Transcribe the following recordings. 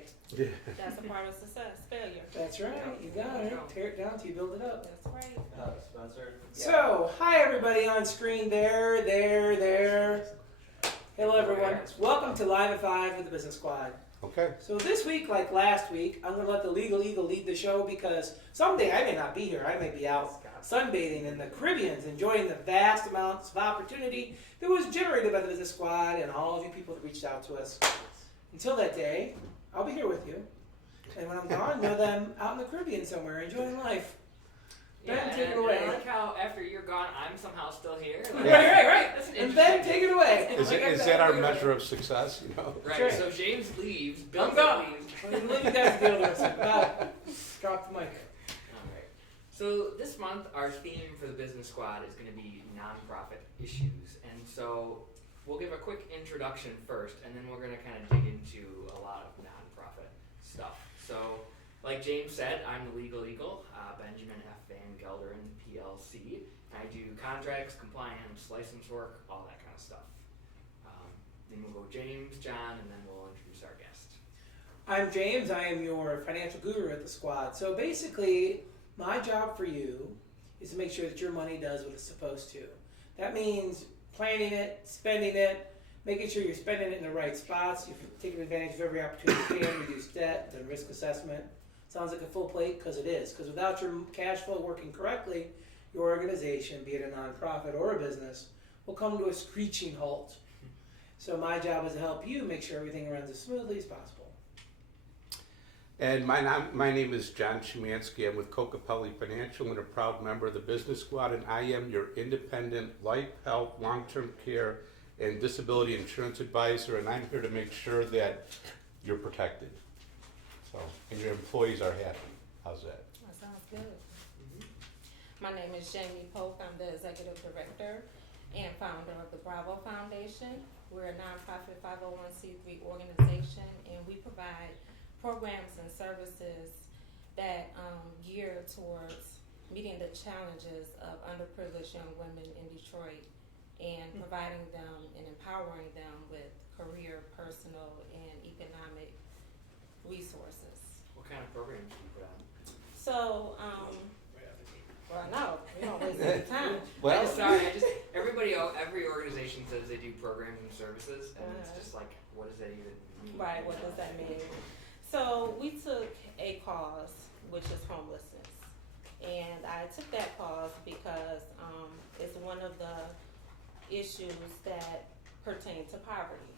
it. Yeah. That's a part of success, failure. That's right. You got it. Tear it down till you build it up. That's right. Spencer. So, hi everybody on screen there. Hello everyone. Welcome to Live at 5 with the Business Squad. Okay. So this week, like last week, I'm going to let the Legal Eagle lead the show because someday I may not be here. I may be out sunbathing in the Caribbean, enjoying the vast amounts of opportunity that was generated by the Business Squad and all of you people that reached out to us. Until that day, I'll be here with you. And when I'm gone, know that I'm out in the Caribbean somewhere enjoying life. Ben, take it away. I like how after you're gone, I'm somehow still here. Like, Right. That's an And Ben, take it away. Is that our measure of success? You know. Right. Sure. So James leaves. Bill I'm gone. leaves. I'm leave you guys to deal with this. Drop the mic. All right. So this month, our theme for the Business Squad is going to be nonprofit issues, and so we'll give a quick introduction first, and then we're going to kind of dig into a lot of nonprofit stuff. So, like James said, I'm the Legal Eagle, Benjamin F. VanGelderen, PLC. I do contracts, compliance, license work, all that kind of stuff. Then we'll go James, John, and then we'll introduce our guest. I'm James. I am your financial guru at the squad. So basically, my job for you is to make sure that your money does what it's supposed to. That means planning it, spending it, making sure you're spending it in the right spots. You're taking advantage of every opportunity you can, reduce debt, done risk assessment. Sounds like a full plate because it is. Because without your cash flow working correctly, your organization, be it a nonprofit or a business, will come to a screeching halt. So my job is to help you make sure everything runs as smoothly as possible. And my name is John Schemanske. I'm with Cocapelli Financial and a proud member of the Business Squad, and I am your independent life, health, long-term care, and disability insurance advisor, and I'm here to make sure that you're protected. So, and your employees are happy. How's that? That sounds good. My name is Jamie Polk. I'm the Executive Director and founder of the Bravo Foundation. We're a nonprofit 501c3 organization, and we provide programs and services that gear towards meeting the challenges of underprivileged young women in Detroit and providing them and empowering them with career, personal, and economic resources. What kind of programs do you put on? So, well, no, we don't waste any time. Well, Every organization says they do programs and services, and it's just like, what does that even mean? Right, what does that mean? So we took a cause, which is homelessness. And I took that cause because it's one of the issues that pertain to poverty.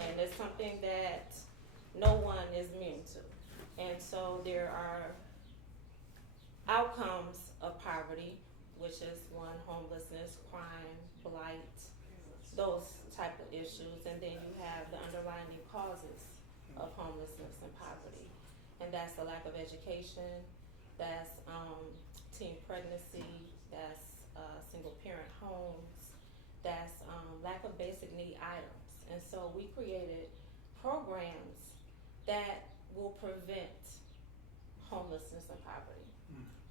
And it's something that no one is immune to. And so there are outcomes of poverty, which is one, homelessness, crime, blight, those type of issues. And then you have the underlying causes of homelessness and poverty. And that's the lack of education, that's teen pregnancy, that's single parent homes, that's lack of basic need items. And so we created programs that will prevent homelessness and poverty.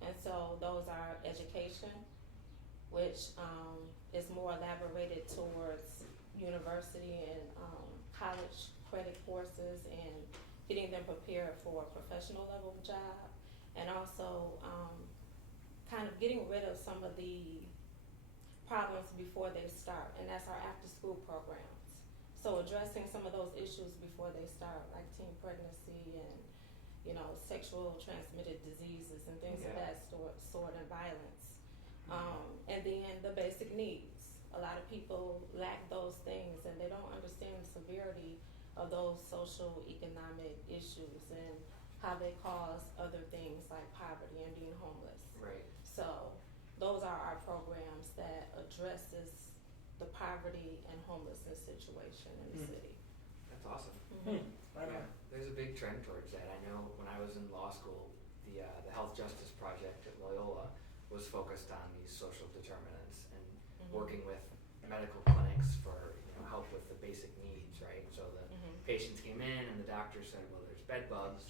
And so those are education, which is more elaborated towards university and college credit courses and getting them prepared for a professional level job, and also kind of getting rid of some of the problems before they start, and that's our after school programs. So addressing some of those issues before they start, like teen pregnancy and sexual transmitted diseases and things of that sort and violence. And then the basic needs. A lot of people lack those things and they don't understand the severity of those social economic issues and how they cause other things like poverty and being homeless. Right. So those are our programs that addresses the poverty and homelessness situation in the city. That's awesome. Right on. There's a big trend towards that. I know when I was in law school, the Health Justice Project at Loyola was focused on these social determinants and working with medical clinics for help with the basic needs, right? So the patients came in and the doctor said, well, there's bed bugs,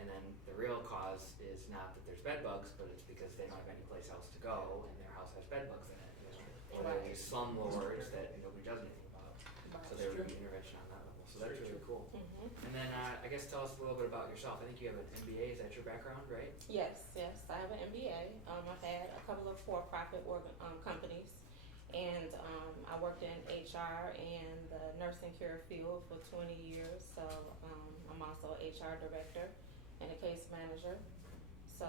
and then the real cause is not that there's bed bugs, but it's because they don't have any place else to go and their house has bed bugs in it. Or these slumlords that nobody does anything about. So there would be intervention on that level. So So that's really cool. Mm-hmm. And then I guess tell us a little bit about yourself. I think you have an MBA. Is that your background, right? Yes, I have an MBA. I've had a couple of for-profit companies, and I worked in HR and the nursing care field for 20 years. So I'm also an HR director and a case manager. So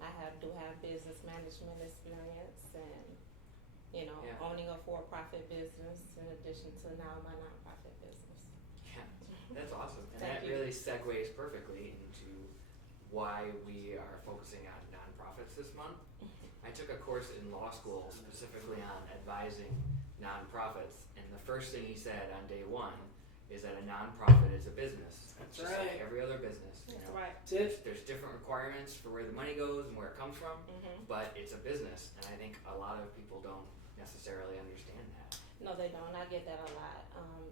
I do have business management experience and owning a for-profit business in addition to now my nonprofit business. Yeah, that's awesome. And Thank that you. really segues perfectly into why we are focusing on nonprofits this month. I took a course in law school specifically on advising nonprofits, and the first thing he said on day one is that a nonprofit is a business. That's just right. like every other business. That's right. There's different requirements for where the money goes and where it comes from, Mm-hmm. but it's a business, and I think a lot of people don't necessarily understand that. No, they don't. I get that a lot.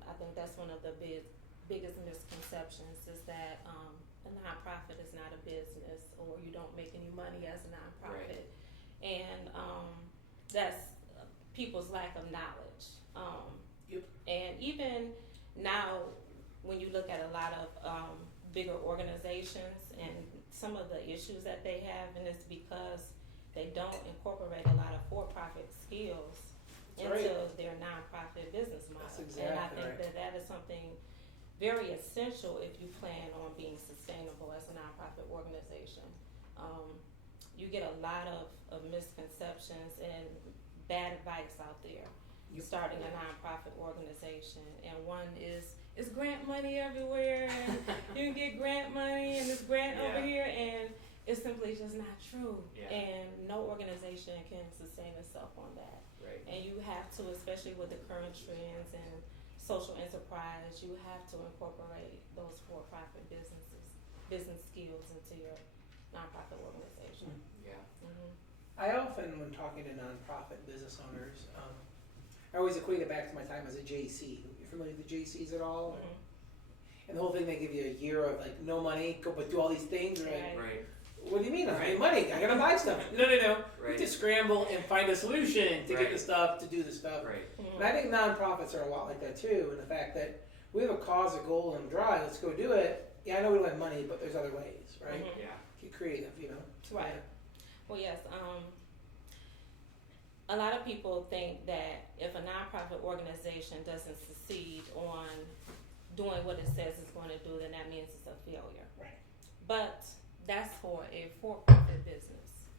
I think that's one of the biggest misconceptions is that a nonprofit is not a business, or you don't make any money as a nonprofit, and that's people's lack of knowledge. Yep. And even now, when you look at a lot of bigger organizations and some of the issues that they have, and it's because they don't incorporate a lot of for-profit skills That's into right. their nonprofit business model. That's And I exactly think right. that is something very essential if you plan on being sustainable as a nonprofit organization. You get a lot of misconceptions and bad advice out there Yep. starting a nonprofit organization. And one is grant money everywhere, and you can get grant money and this grant over here, and it's simply just not true. Yeah. And no organization can sustain itself on that. Right. And you have to, especially with the current trends and social enterprise, you have to incorporate those for-profit business skills into your nonprofit organization. Yeah. Mm-hmm. I often, when talking to nonprofit business owners, I always equate it back to my time as a JC. You're familiar with the JCs at all? Mm-hmm. And the whole thing, they give you a year of like no money, go but do all these things, right? Right. What do you mean? I need money. I gotta buy stuff. No. Right. We just scramble and find a solution to Right. get the stuff, to do the stuff. Right. And I think nonprofits are a lot like that too, in the fact that we have a cause, a goal, and a drive. Let's go do it. Yeah, I know we don't have money, but there's other ways, right? Mhm. Yeah. Get creative, Right. Well, yes. A lot of people think that if a nonprofit organization doesn't succeed on doing what it says it's going to do, then that means it's a failure. Right. But that's for a for-profit business.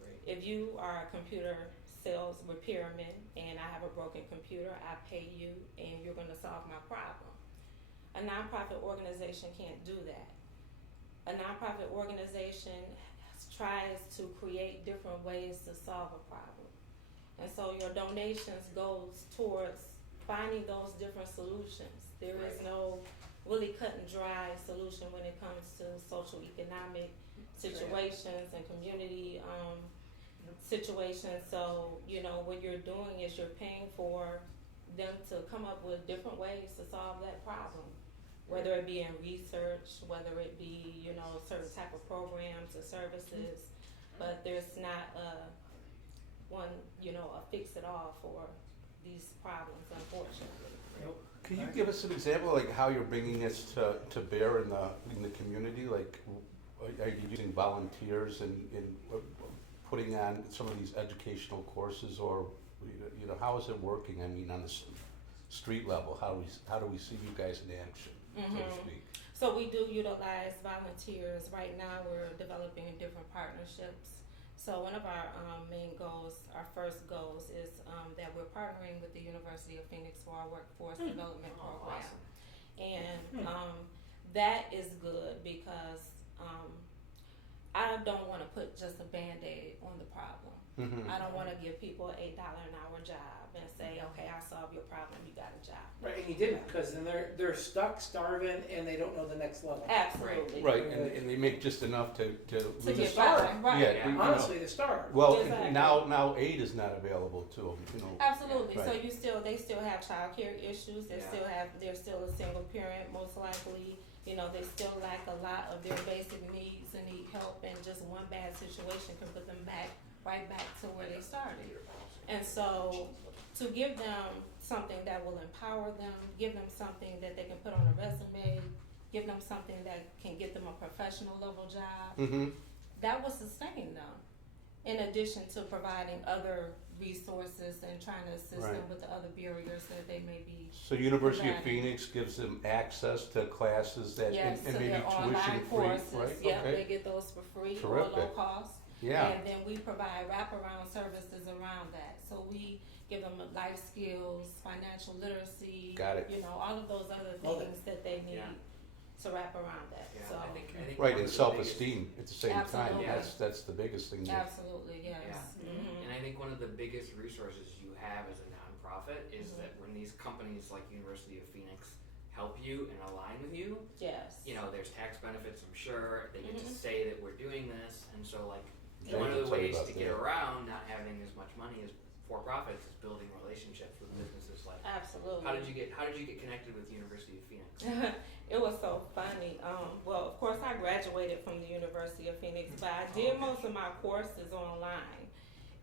Right. If you are a computer sales repairman and I have a broken computer, I pay you and you're going to solve my problem. A nonprofit organization can't do that. A nonprofit organization tries to create different ways to solve a problem. And so your donations goes towards finding those different solutions. There is no really cut and dry solution when it comes to social economic situations and community situations. So, what you're doing is you're paying for them to come up with different ways to solve that problem. Whether it be in research, whether it be, certain type of programs or services, but there's not a fix-it-all for these problems, unfortunately. Can you give us an example, like how you're bringing this to bear in the community? Like, are you using volunteers and putting on some of these educational courses, or how is it working? I mean, on the street level, how do we see you guys in action, so to speak? So we do utilize volunteers. Right now, we're developing different partnerships. So one of our main goals, our first goals, is that we're partnering with the University of Phoenix for our workforce development program. Awesome. And that is good because I don't want to put just a Band-Aid on the problem. Mm-hmm. I don't want to give people an $8 an hour job and say, okay, I solved your problem, you got a job. Right, and you didn't, because then they're stuck, starving, and they don't know the next level. Absolutely. Right, and they make just enough to To get start. by, right. Yeah. Honestly, to start. Well, Exactly. now aid is not available to them, Absolutely. So Right. they still have childcare issues. They're still a single parent, most likely. They still lack a lot of their basic needs and need help, and just one bad situation can put them right back to where they started. And so to give them something that will empower them, give them something that they can put on a resume, give them something that can get them a professional level job. Mm-hmm. That will sustain them. In addition to providing other resources and trying to assist them Right. with the other barriers that they may be. So University of Providing. Phoenix gives them access to classes that, Yes, and so maybe their tuition online free, courses, right? yep, Okay. they get those for free or Terrific. low cost. Yeah, And then we provide wraparound services around that. So we give them life skills, financial literacy, Got it. you know, all of those other Love things that they need Yeah. to wrap around that. Yeah, So I think right, one and of the self-esteem at the same time, Absolutely. that's the biggest thing. absolutely, yes. Yeah. Mhm. And I think one of the biggest resources you have as a nonprofit is Mhm. that when these companies like University of Phoenix help you and align with you, Yes. you know, there's tax benefits, I'm sure. They get to Mhm. say that we're doing this, and so like Jane one can of the tell you ways about to get that. around not having as much money as for profits is building relationships with businesses like. Absolutely. How did you get connected with University of Phoenix? It was so funny. Well, of course, I graduated from the University of Phoenix, but I did most of my courses online.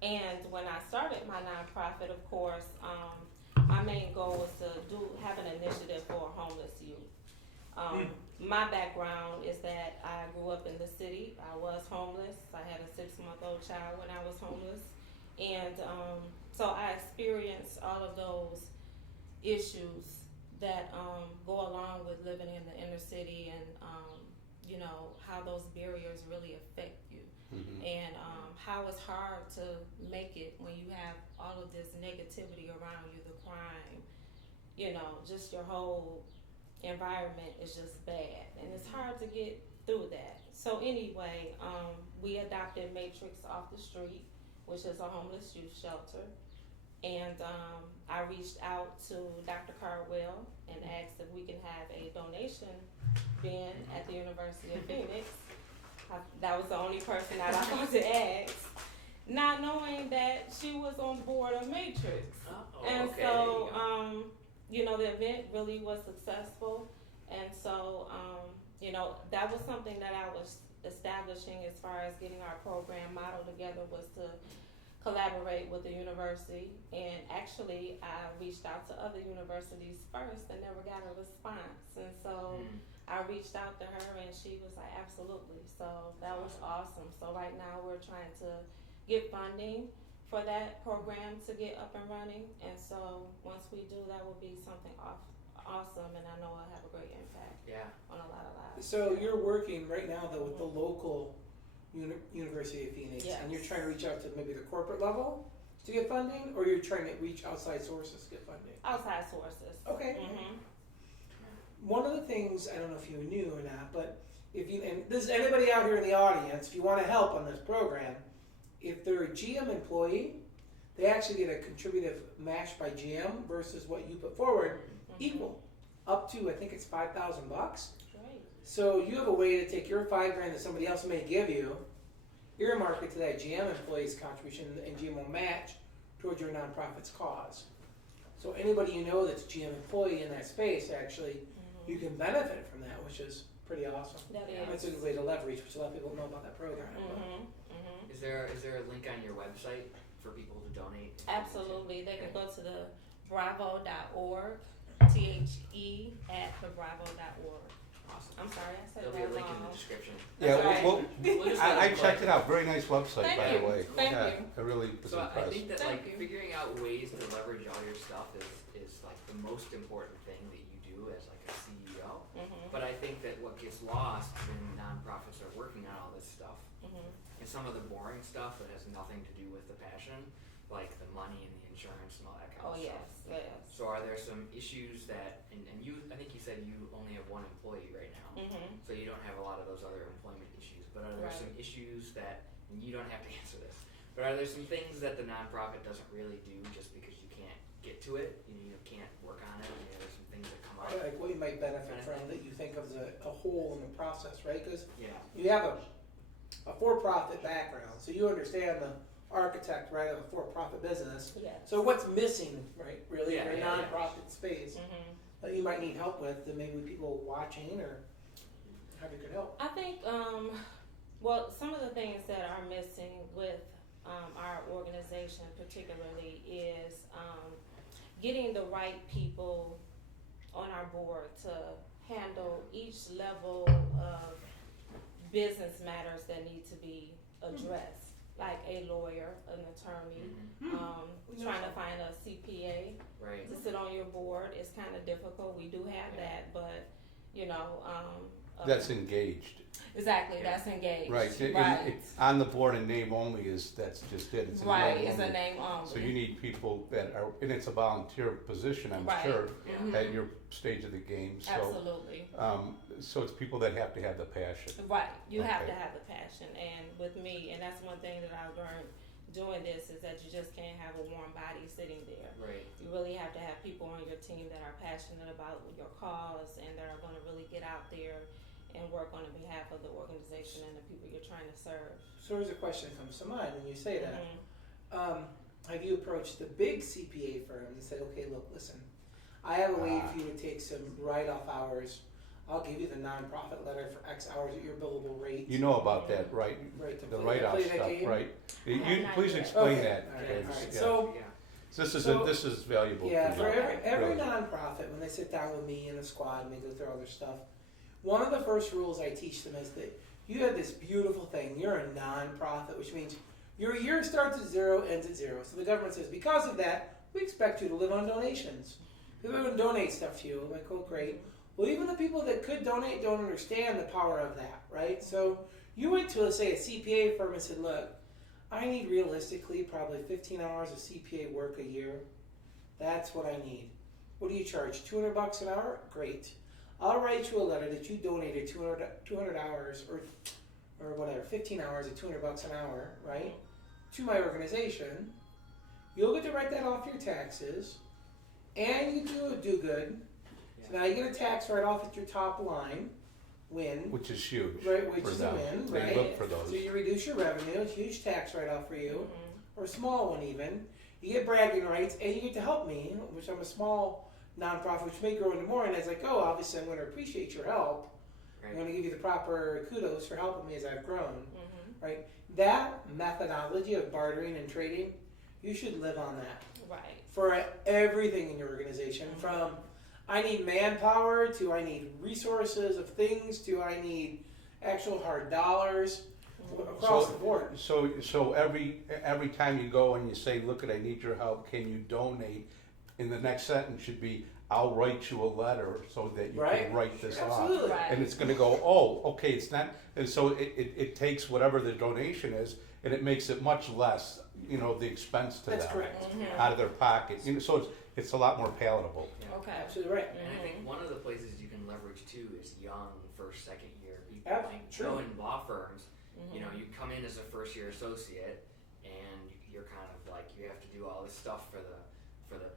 And when I started my nonprofit, of course, my main goal was to have an initiative for homeless youth. My background is that I grew up in the city. I was homeless. I had a 6-month-old child when I was homeless. And so I experienced all of those issues that go along with living in the inner city and, you know, how those barriers really affect you. Mhm. And how it's hard to make it when you have all of this negativity around you, the crime, you know, just your whole environment is just bad. And it's hard to get through that. So anyway, we adopted Matrix off the street, which is a homeless youth shelter. And I reached out to Dr. Cardwell and asked if we can have a donation bin at the University of Phoenix. That was the only person that I thought to ask, not knowing that she was on board of Matrix. Oh, And okay, there you so, go. you know, the event really was successful. And so, you know, that was something that I was establishing as far as getting our program model together, was to collaborate with the university. And actually, I reached out to other universities first and never got a response. And so I reached out to her and she was like, absolutely. So that was awesome. So right now we're trying to get funding for that program to get up and running. And so once we do, that will be something awesome, and I know it'll have a great impact Yeah. on a lot of lives. So you're working right now though with the local University of Phoenix, and you're Yes. trying to reach out to maybe the corporate level to get funding, or you're trying to reach outside sources to get funding? Outside sources. Okay. Mm-hmm. One of the things, I don't know if you knew or not, but if you, and this is anybody out here in the audience, if you want to help on this program, if they're a GM employee, they actually get a contributive match by GM versus what you put forward, equal, up to, I think it's $5,000. Great. So you have a way to take your $5,000 that somebody else may give you, earmark it to that GM employee's contribution, and GM will match towards your nonprofit's cause. So anybody you know that's a GM employee in that space, actually, you can benefit from that, which is pretty awesome. That is. That's a good way to leverage, which a lot of people don't know about that program. Is there a link on your website for people to donate? Absolutely. They can go to the bravo.org, THE@thebravo.org. Awesome. I'm sorry, I said There'll be a that link in the wrong. description. Yeah, That's right. We'll just I let it checked play. it out. Very nice website, Thank by you. the way. Thank yeah, you. I really was So I impressed. think that Thank like you. figuring out ways to leverage all your stuff is like the most important thing that you do as like a CEO. But I think that what gets lost when nonprofits are working on all this stuff is some of the boring stuff that has nothing to do with the passion, like the money and the insurance and all that kind Oh, of yes, stuff. yes. So are there some issues that, and you, I think you said you only have one employee right now, so you don't have a lot of those other employment issues, but are there Right. some issues that, and you don't have to answer this, but are there some things that the nonprofit doesn't really do just because you can't get to it, you can't work on it, and there's some things that come up? Like what you might benefit from that you think of as a whole in the process, right? Because Yeah, you have a for-profit background, so you understand the architect, right, of a for-profit business. Yes. So what's missing, right, really, Yeah, in a yeah, yeah. nonprofit space that you might need help with, that maybe people watching or how you could help? I think, well, some of the things that are missing with our organization particularly is getting the right people on our board to handle each level of business matters that need to be addressed, like a lawyer, an attorney, trying to find a CPA Right. to sit on your board is kind of difficult. We do have that, but you know, That's engaged. exactly, Yeah. that's engaged. Right. Right. On the board and name only that's just it. It's a Right, name it's a only. name only. So you need people that are, and it's a volunteer position, I'm Right. sure, Mhm. at your stage of the game. So, Absolutely. so it's people that have to have the passion. Right, you have Okay. to have the passion, and with me, and that's one thing that I've learned doing this is that you just can't have a warm body sitting there. Right. You really have to have people on your team that are passionate about your cause and that are going to really get out there and work on behalf of the organization and the people you're trying to serve. So here's a question that comes to mind when you say that. Mhm. Have you approached the big CPA firms and said, okay, look, listen, I have a way for you to take some write-off hours. I'll give you the nonprofit letter for X hours at your billable rate. You know about that, right? Right, to The play- write-off play that stuff, game? right? You have not please yet. explain Okay. that. All right, James. all right. Yeah. So, Yeah. This is valuable. yeah, for for you. every Really. nonprofit, when they sit down with me and the squad and they go through all their stuff, one of the first rules I teach them is that you have this beautiful thing. You're a nonprofit, which means your year starts at zero, ends at zero. So the government says, because of that, we expect you to live on donations. People are going to donate stuff to you. I'm like, oh, great. Well, even the people that could donate don't understand the power of that, right? So you went to, let's say, a CPA firm and said, look, I need realistically probably 15 hours of CPA work a year. That's what I need. What do you charge? $200 an hour? Great. I'll write you a letter that you donated 200 hours or whatever, 15 hours at $200 an hour, right? To my organization. You'll get to write that off your taxes, and you do good. So now you get a tax write-off at your top line, win, Which is huge. right? Which for is a them. win, They right? look for those. So you reduce your revenue, it's a huge tax write-off for you, Mhm. or a small one even. You get bragging rights, and you get to help me, which I'm a small nonprofit, which may grow into more. And it's like, oh, obviously I'm going to appreciate your help. I'm Right. going to give you the proper kudos for helping me as I've grown, Mhm. right? That methodology of bartering and trading, you should live on that Right. for everything in your organization. From I need manpower to I need resources of things to I need actual hard dollars across the board. So every time you go and you say, look, I need your help, can you donate? In the next sentence should be, I'll write you a letter so that you Right. can write this off. Absolutely. Right. And it's gonna go, oh, okay, it's not, and so it takes whatever the donation is, and it makes it much less, the expense to That's them. correct. Mhm. Out of their pocket, so it's a lot more palatable. Yeah. Okay. Absolutely right. And I think one of the places you can leverage too is young first, second year people. Ab- Like true. go in law firms, Mhm. you come in as a first year associate and you're kind of like you have to do all this stuff for the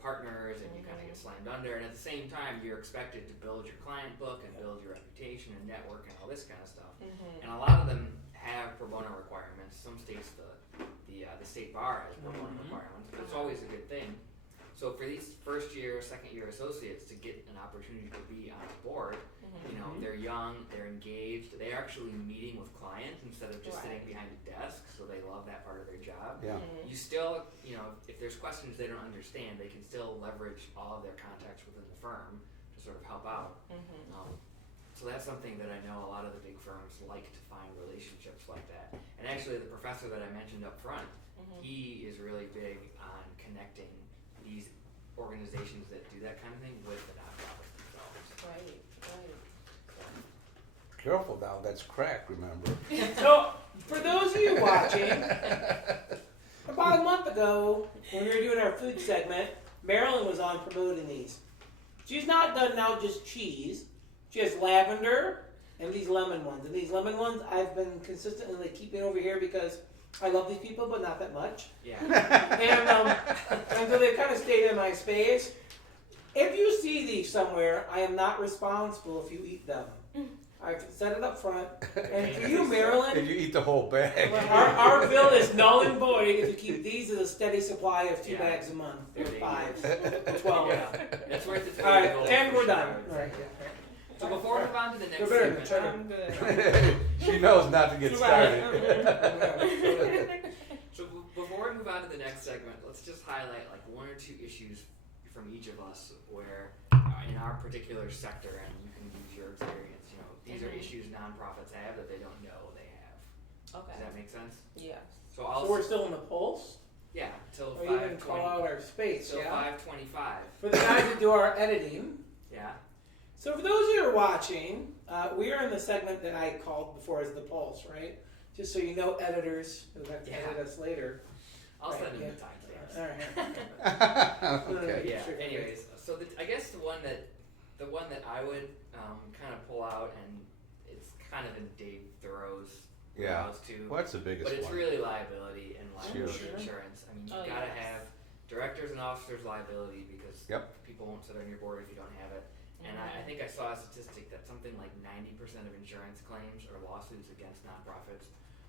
partners and you kind of get slammed under, and at the same time you're expected to build your client book and build your reputation and network and all this kind of stuff. Mhm. And a lot of them have pro bono requirements. Some states the state bar has pro bono requirements, but it's always a good thing. So for these first year, second year associates to get an opportunity to be on the board, Mhm. they're young, they're engaged, they're actually meeting with clients instead of just sitting Right. behind a desk, so they love that part of their job. Yeah. Mhm. You still, if there's questions they don't understand, they can still leverage all of their contacts within the firm to sort of help out. Mhm. So that's something that I know a lot of the big firms like to find relationships like that. And actually, the professor that I mentioned up front, Mhm. he is really big on connecting these organizations that do that kind of thing with the nonprofits themselves. Right. Careful now, that's crack, remember? So, for those of you watching, about a month ago, when we were doing our food segment, Marilyn was on promoting these. She's not done now just cheese. She has lavender and these lemon ones. And these lemon ones I've been consistently keeping over here because I love these people, but not that much. Yeah. And so they've kind of stayed in my space. If you see these somewhere, I am not responsible if you eat them. I've said it up front. And for you, Marilyn, And you eat the whole bag. our bill is null and void if you keep these as a steady supply of 2 Yeah. bags a month, or There you 5, go. 12. Yeah, that's worth its All weight in right, gold and for we're sure, done. I would All right. say. So before we move on to the next You're better than segment, Chuck. I'm good. She knows not to get started. so before next segment, let's just highlight like one or two issues from each of us where in our particular sector, and you can use your experience, you know, these are issues nonprofits have that they don't know they have. Okay. Does that make sense? Yeah. So So we're still in the pulse? yeah, till Or even call 5:20. out our space, Till yeah? 5:25. For the guys that do our editing. Yeah. So for those of you who are watching, we are in the segment that I called before as the pulse, right? Just so you know, editors who have to edit us later. I'll Right, send in yeah. the timestamps. All right. Okay. Yeah. Anyways, so I guess the one that I would kind of pull out, and it's kind of in Dave Thurau's Yeah. wheelhouse too. What's the biggest But it's one? really liability and liability Sure. insurance. I mean, you Oh, gotta yes. have directors and officers liability because Yep. people won't sit on your board if you don't have it. And I think I saw a statistic that something like 90% of insurance claims or lawsuits against nonprofits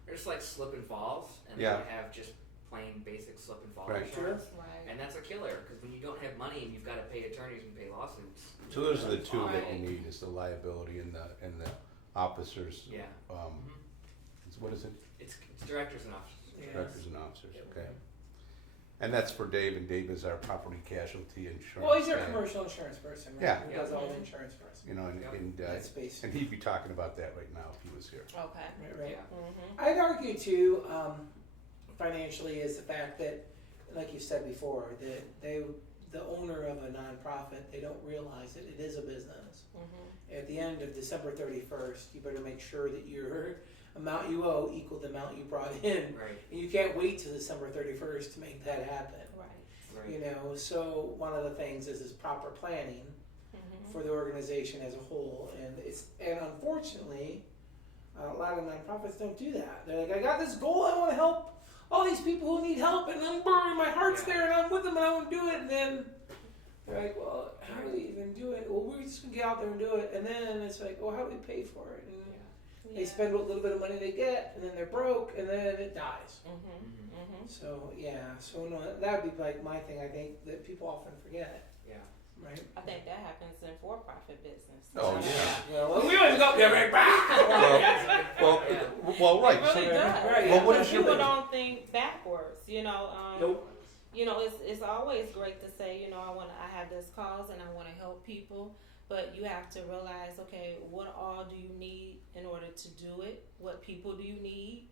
are just like slip and falls, and Yeah. they have just plain basic slip and fall Right. insurance. Right. And that's a killer because when you don't have money and you've got to pay attorneys and pay lawsuits. So those are the two that Right. you need, is the liability and the officers. Yeah. Um, what is it? It's directors and officers. Yeah. Directors and officers, Yeah. okay. And that's for Dave, and Dave is our property casualty insurance. Well, he's our guy. commercial insurance person, right? Yeah. Who does all the insurance for us. You know, Yep. That's based. and he'd be talking about that right now if he was here. Okay. Right, right. Yeah. Mm-hmm. I'd argue too, financially, is the fact that, like you said before, that the owner of a nonprofit, they don't realize that it is a business. Mm-hmm. At the end of December 31st, you better make sure that your amount you owe equal the amount you brought in. Right. And you can't wait till December 31st to make that happen. Right. Right. You know, so one of the things is proper planning Mm-hmm. for the organization as a whole, and unfortunately, a lot of nonprofits don't do that. They're like, I got this goal, I want to help all these people who need help, and my heart's Yeah. there, and I'm with them, and I want to do it, and then they're like, well, how do we even do it? Well, we're just gonna get out there and do it, and then it's like, well, how do we pay for it? And they spend what little bit of money they get, and then they're broke, and then it dies. Mm-hmm. Mm-hmm. So no, that would be like my thing. I think that people often forget, Yeah. right? I think that happens in for-profit business. Oh, yeah. Yeah, well, we always go up there like, Well, right. It really So, does. Right, well, what Because is your people big- don't think backwards, you know. Nope. You know, it's always great to say, you know, I have this cause and I want to help people, but you have to realize, okay, what all do you need in order to do it? What people do you need?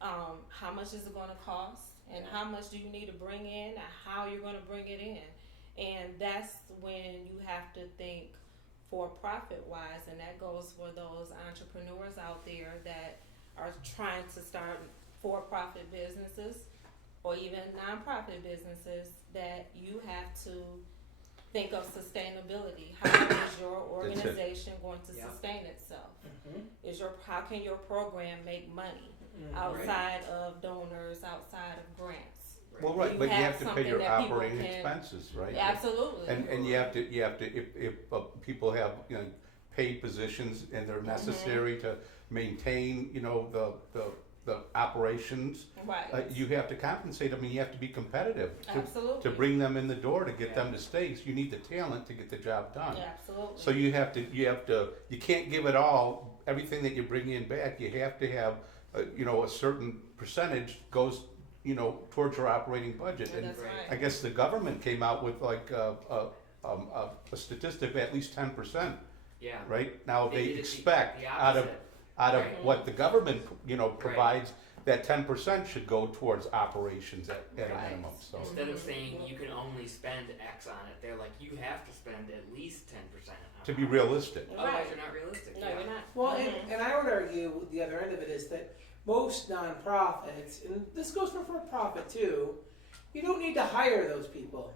How much is it going to cost? And how much do you need to bring in? And how you're going to bring it in? And that's when you have to think for-profit wise, and that goes for those entrepreneurs out there that are trying to start for-profit businesses or even nonprofit businesses, that you have to think of sustainability. How is your organization going to Yeah. sustain itself? Mm-hmm. How can your program make money outside of donors, outside of grants? well, right, You but you have have to pay something your that people operating can- expenses, right? Absolutely. And you have to if people have, you know, paid positions and they're necessary to maintain, you know, the operations, right. you have to compensate them, and you have to be competitive Absolutely. to bring them in the door, to get them to stay. So you need the talent to get the job done. Absolutely. So you can't give it all, everything that you bring in back. You have to have, you know, a certain percentage goes, you know, towards your operating budget. And That's Right. right. I guess the government came out with like a statistic of at least 10%, Yeah. right? Now They they did it expect the out of opposite. Right. what the government, you know, provides, that 10% should go towards operations at a Right. minimum. So Instead of saying you can only spend X on it, they're like, you have to spend at least 10%. to be realistic. Otherwise, Right. you're not realistic. No, yeah. you're not. Well, Mhm. and I would argue the other end of it is that most nonprofits, and this goes for profit too, you don't need to hire those people.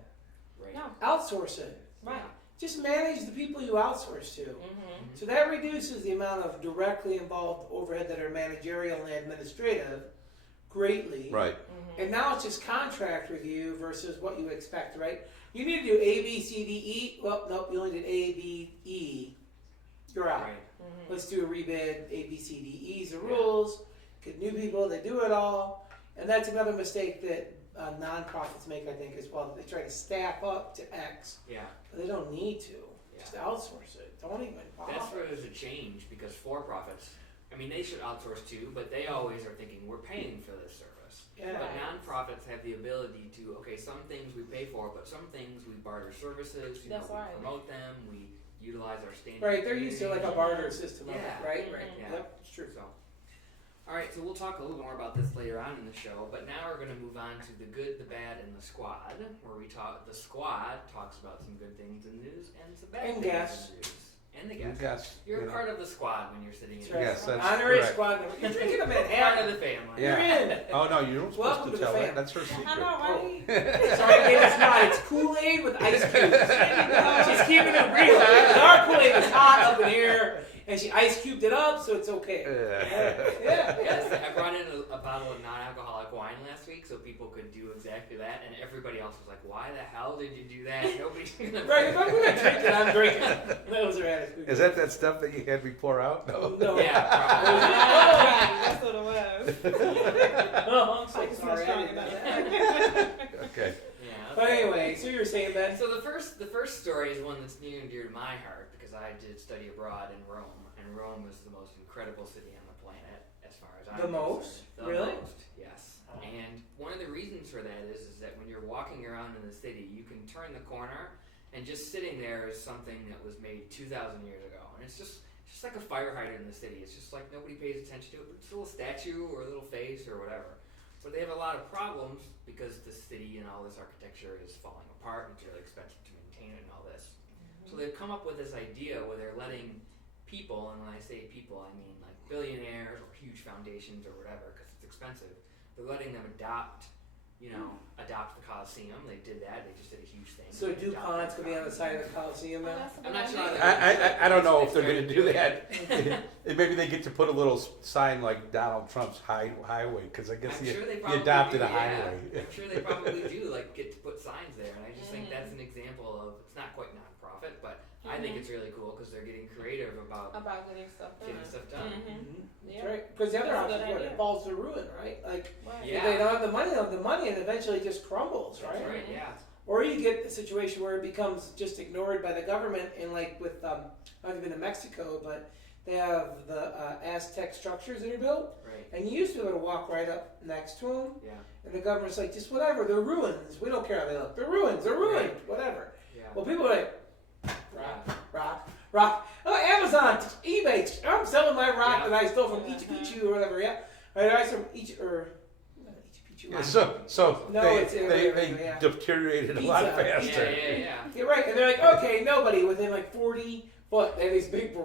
Right. No. Outsource it. Right. Just manage the people you outsource to. Mm-hmm. So that reduces the amount of directly involved overhead that are managerial and administrative greatly. Right. And now it's just contract review versus what you expect, right? You need to do A, B, C, D, E. Well, nope, you only did A, B, E. You're out. Right. Let's do a rebid. A, B, C, D, E's the rules. Get new people, they do it all. And that's another mistake that nonprofits make, I think, as well. That they try to staff up to X, Yeah. but they don't need to. Yeah. Just outsource it. Don't even bother. That's where there's a change because for-profits I mean, they should outsource too, but they always are thinking we're paying for this service. Yeah. But nonprofits have the ability to, okay, some things we pay for, but some things we barter services, That's we right. promote them, we utilize our standing. Right, they're used to like a barter system of it, Yeah. right? Mhm. Right. Yeah. Yep, it's true. So, all right, so we'll talk a little more about this later on in the show, but now we're going to move on to the good, the bad, and the squad, where the squad talks about some good things in the news and some bad And things guests. in the news. And the I guests. guess, You're you a know. part of the squad when you're sitting in That's the right. Yes, that's Honorary correct. squad member. You're drinking a part Manhattan. of the family. Yeah. You're in. Oh no, you're not Welcome supposed to to the tell fam. that. That's her secret. I know, right? Sorry, babe, it's not. It's Kool-Aid with ice cubes. She's keeping it real. Our Kool-Aid is hot up in here, and she ice cubed it up, so it's okay. Yeah. Yes, I brought in a bottle of non-alcoholic wine last week so people could do exactly that, and everybody else was like, why the hell did you do that? Nobody's gonna Right, if I'm going to drink it, I'm drinking it. Those are attitudes. Is that stuff that you had me pour out? No. No. Yeah, probably. That's what it was. Oh, I'm I so just sorry. strong I didn't know about that. Okay. Yeah. But anyway, so you were saying, Ben? So the first story is one that's near and dear to my heart because I did study abroad in Rome, and Rome is the most incredible city on the planet as far as I'm The most? concerned. The Really? most, yes. And one of the reasons for that is that when you're walking around in the city, you can turn the corner, and just sitting there is something that was made 2,000 years ago, and it's just like a fire hydrant in the city. It's just like nobody pays attention to it, but it's a little statue or a little face or whatever. But they have a lot of problems because the city and all this architecture is falling apart and it's really expensive to maintain it and all this. So they've come up with this idea where they're letting people, and when I say people, I mean like billionaires or huge foundations or whatever, because it's expensive. They're letting them adopt the Coliseum. They did that. They just did a huge thing. So They adopted DuPont's going to be on the side of the Coliseum now? I'm not sure how I don't know if they're going to do that. Maybe they get to put a little sign like Donald Trump's highway, because I guess I'm he, sure they he probably adopted do, a highway. Yeah. I'm sure they probably do, like get to put signs there, and I just think that's an example of it's not quite nonprofit, but I think it's really cool because they're getting creative about getting stuff done. getting stuff done. Mm-hmm. Yeah. Right, because the other That's a option is good what? idea. It falls to ruin, right? Like, Right. Yeah. if they don't have the money, and eventually it just crumbles, That's right? right. Yeah. Or you get a situation where it becomes just ignored by the government, and like with, I've been to Mexico, but they have the Aztec structures that are built, Right. and you used to be able to walk right up next to them, Yeah. and the government's like, just whatever, they're ruins. We don't care how they look. They're ruined. They're ruined. Right. Whatever. Yeah. Well, people are like, rock. Oh, Amazon, eBay. I'm selling my rock Yeah. that I stole from Ichu Pichu or whatever. Yeah, right. I from Ichu or not Ichu Pichu. Yeah, so No, they, it's- they yeah. deteriorated a lot Pizza. faster. Yeah. Yeah, right. And they're like, okay, nobody within like 40 foot. They have these big,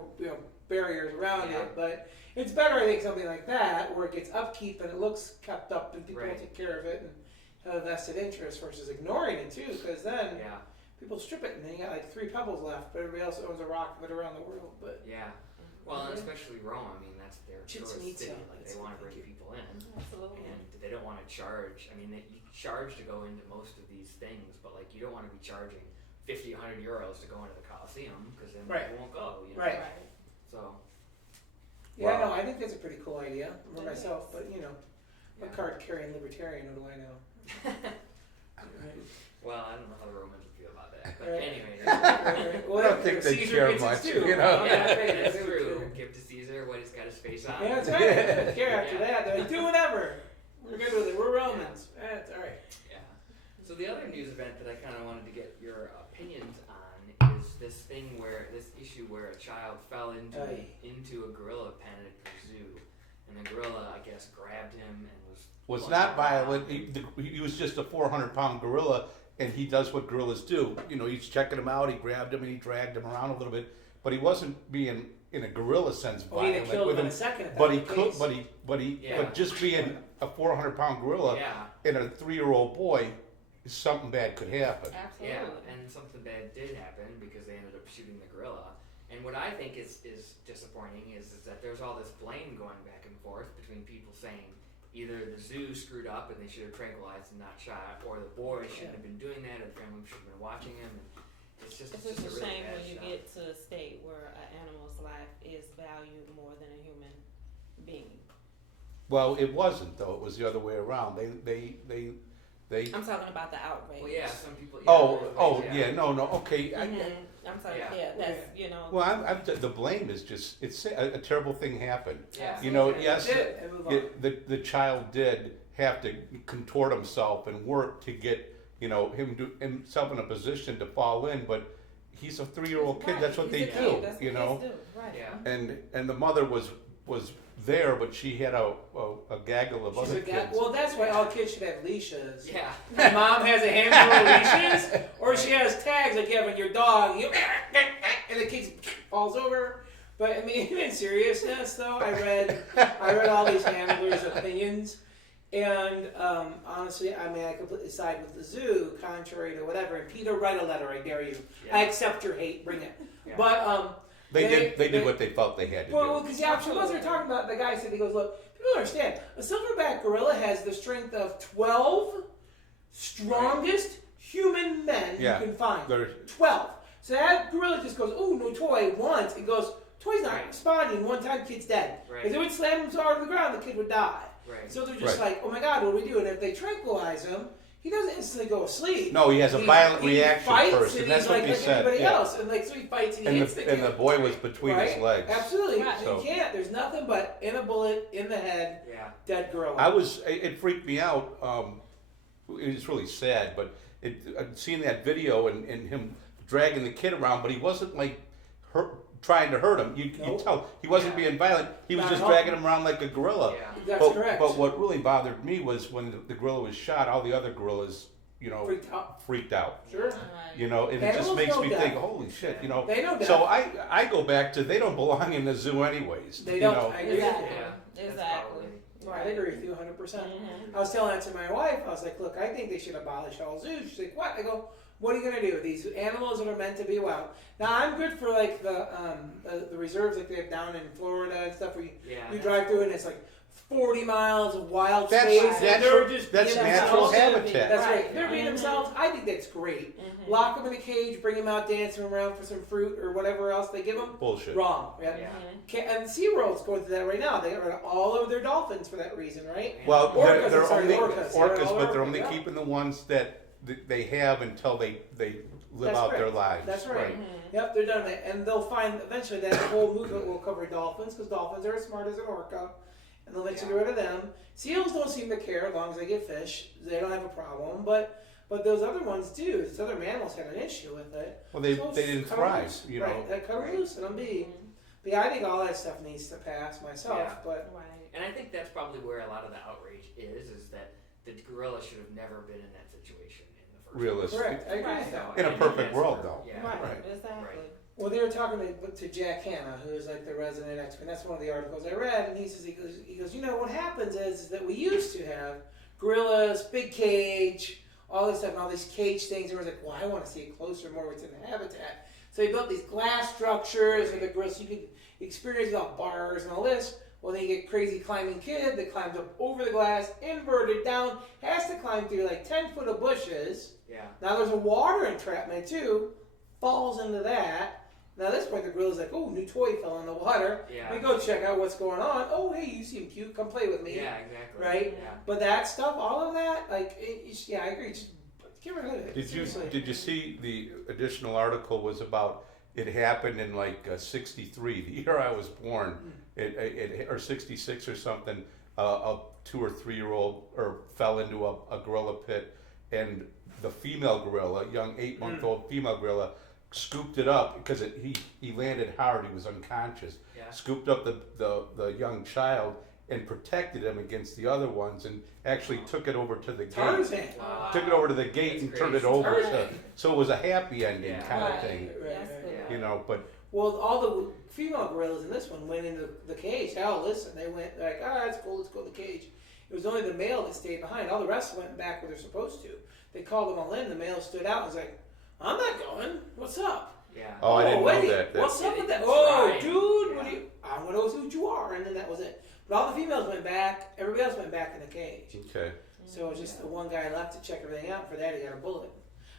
barriers around Yeah. it, but it's better, I think, something like that where it gets upkeep and it looks kept up and people Right. take care of it and have a vested interest versus ignoring it too, because then Yeah. people strip it and then you got like 3 pebbles left, but everybody else owns a rock of it around the world. But Yeah. Well, and especially Rome. I mean, that's their Chichen tourist Itza. city. Like That's they want to what bring they do. people in, Absolutely. and they don't want to charge. I mean, you charge to go into most of these things, but like you don't want to be charging 50, 100 euros to go into the Coliseum because then Right. people won't go. You know? Right. So. yeah, Wow. no, I think that's a pretty cool idea for It myself. is. But I'm a card carrying libertarian. What do I know? Well, I don't know how the Romans would feel about that, but Right. anyway. Well, I don't think they Caesar care gets his much, due. you know. Yeah, right, that's right, true. right. Give to Caesar what he's got his face on. Yeah, that's right. They don't care after Yeah. that. They're like, do whatever. We're good with it. We're Romans. That's all right. Yeah. So the other news event that I kind of wanted to get your opinions on is this issue where a child fell Aye. into a gorilla pen at the zoo, and the gorilla, I guess, grabbed him and was Was not violent. He was just a 400-pound gorilla, and he does what gorillas do. He's checking him out. He grabbed him and he dragged him around a little bit, but he wasn't being, in a gorilla sense, Well, he'd have violent killed with him in him. a second. If But that he was the could. case. But just being a 400-pound gorilla Yeah. and a 3-year-old boy, something bad could happen. Absolutely. Yeah, and something bad did happen because they ended up shooting the gorilla. And what I think is disappointing is that there's all this blame going back and forth between people saying either the zoo screwed up and they should have tranquilized and not shot, or the boy shouldn't have been doing that and the family should have been watching him. And it's just It's a just a really shame bad when you shot. get to a state where an animal's life is valued more than a human being. Well, it wasn't though. It was the other way around. They I'm talking about the outrage. Well, yeah, some people. Oh, yeah, no, okay. Mhm. I'm once I, Yeah. that's, you know. Well, the blame is just, it's a terrible thing happened. Yeah. You know, Absolutely. yes, That's it, and move on. the child did have to contort himself and work to get, you know, himself in a position to fall in, but he's a 3-year-old kid, Right, that's what he's they a do, kid, that's you what know? kids do, right. Yeah. And the mother was there, but she had a gaggle of She's other a guy. kids. Well, that's why all kids should have leashes. Yeah. My mom has a handful of leashes, or she has tags like you have on your dog, and the kid falls over. But I mean, in seriousness, though, I read all these handlers' opinions, and honestly, I mean, I completely side with the zoo, contrary to whatever. And Peter, write a letter, I dare you. Yeah. I accept your hate, bring it. Yeah. But They did what they felt they had to well, do. because yeah, the ones they're talking about, the guy said, he goes, look, people don't understand. A silverback gorilla has the strength of 12 strongest human men Yeah. you can find. They're- 12. So that gorilla just goes, ooh, no toy, once. It goes, toy's not Right. responding. One time, kid's dead. Right. Because it would slam him so hard on the ground, the kid would die. Right. So they're just Right. like, oh my God, what do we do? And if they tranquilize him, he doesn't instantly go asleep. No, he has a violent reaction fights first, and and that's he's what like they said. everybody Yeah. else. And like, so he fights and he And hits the kid. boy was between his Right? legs. Absolutely. Right. So- You can't. There's nothing but in a bullet, in the head, Yeah. dead gorilla. It freaked me out. It was really sad, but I'd seen that video and him dragging the kid around, but he wasn't like trying to hurt him. You Nope. tell he wasn't Yeah. being violent. He was Not just at all. dragging him around like a gorilla. Yeah. That's correct. But what really bothered me was when the gorilla was shot, all the other gorillas, you know, Freaked out. Sure. Right. you know, and it just Animals makes know me death. think, holy shit, you know. They know death. So I go back to they don't belong in the zoo anyways. They you don't. know. I agree with you. Exactly. Yeah. That's Exactly. probably- I agree with you 100%. Mhm. I was telling that to my wife. I was like, look, I think they should abolish all zoos. She's like, what? I go, what are you going to do? These animals that are meant to be wild. Now, I'm good for like the reserves like they have down in Florida and stuff where you Yeah. drive through and it's like 40 miles of wild That's space. and natural- they're just that's being natural themselves. habitat. That's right. Right. They're being Mhm. themselves. I think that's great. Mhm. Lock them in a cage, bring them out, dance them around for some fruit or whatever else they give them. Bullshit. Wrong. Yeah. Yeah. And SeaWorld's going through that right now. They got rid of all of their dolphins for that reason, right? Well, Orcas, they're I'm sorry, only orcas. orcas, but they're Orcas, only yeah. keeping the ones that they have until they live That's out their correct. lives. That's right. Mhm. Yep, they're done it. And they'll find eventually that whole movement will cover dolphins because dolphins are as smart as an orca. And they'll eventually get rid of them. Seals don't seem to care as long as they get fish. They don't have a problem. But those other ones do. These other mammals had an issue with it. Well, they So didn't cut 'em thrive, loose. you know. Right, that cut 'em Right. loose and I'm be. But yeah, I think all that stuff needs to pass myself. Yeah. But Right. And I think that's probably where a lot of the outrage is that the gorilla should have never been in that situation in the first place. Realistic. correct, I agree Right. with that. In a I think perfect that's world, where- though. Yeah. Right. Right. Exactly. Well, they were talking to Jack Hanna, who is like the resident expert. And that's one of the articles I read, and he says he goes, you know what happens is that we used to have gorillas, big cage, all this stuff, and all these cage things. And we're like, well, I want to see it closer, more within the habitat. So they built these glass structures for the gorillas, so you could experience all bars and all this. Well, then you get crazy climbing kid that climbs up over the glass, inverted down, has to climb through like 10 foot of bushes. Yeah. Now there's a water entrapment too, falls into that. Now at this point the gorilla's like, oh, new toy fell in the water. Yeah. We go check out what's going on. Oh, hey, you seem cute. Come play with me. Yeah, exactly. Right? Yeah. But that stuff, all of that, like, yeah, I agree. Just get rid of it. Seriously. Did you see the additional article was about it happened in like 63, the year I was born, or 66 or something. A 2 or 3 year old fell into a gorilla pit, and the female gorilla, young 8-month-old female gorilla, scooped it up because he landed hard. He was unconscious. Yeah. Scooped up the young child and protected him against the other ones, and actually took it over to the gate. Tarzan. Wow. Took it over to the gate That's and turned crazy. it over. Tarzan. So it was a happy ending Yeah. kind of Right. thing, Right, That's right, good. Yeah. you know. But Well, all the female gorillas in this one went into the cage. Hell, listen, they went like, oh, that's cool, let's go to the cage. It was only the male that stayed behind. All the rest went back where they're supposed to. They called them all in. The male stood out and was like, I'm not going. What's up? Yeah. oh, I didn't wait, know that. What's up Yeah, with that? they Oh, tried. dude, what Yeah. do you? I want to know who you are, and then that was it. But all the females went back. Everybody else went back in the cage. Okay. So it was just the one guy left to check everything out. For that, he got a bullet.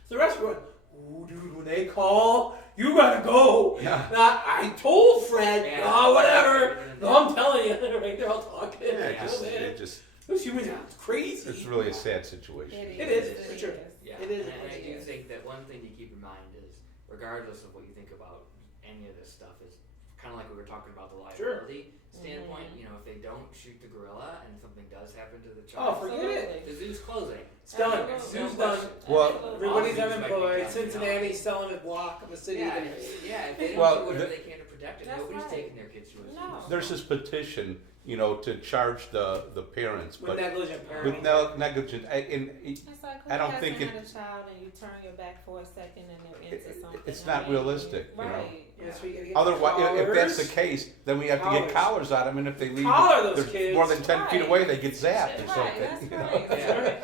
So the rest were going, "Ooh, dude, when they call, you gotta go." Yeah. Now, I told Fred, Yeah. oh, whatever. No, I'm telling you. Right, they're all talking. Yeah, Yeah. it just Those humans are crazy. it's really a sad situation. It is, for sure. Yeah. It is And I do crazy. think that one thing to keep in mind is regardless of what you think about any of this stuff, is kind of like we were talking about the Sure. liability standpoint. You know, if they don't shoot the gorilla and something does happen to the Oh, child, forget it. the zoo's closing. It's done. Absolutely. Zoo's done. Well, Everybody's All zoos might be unemployed. done. Cincinnati's selling a block of a city. Yeah, that- if they don't Well, do whatever the- they can to protect it, That's nobody's right. taking their kids to a zoo. No. There's this petition, to charge the parents, With but negligent with parenting. negligent, It's like who I don't hasn't think had a child and you turn your back for a second and they're into something. it's I not mean, realistic, Right. Yes, we gotta get otherwise, if that's the collars. case, then we have to get Collars. collars on them, and if they leave, Collar those they're kids. more than 10 feet Right. away, they get zapped or Right, something. that's you know? right. That's Yeah. right.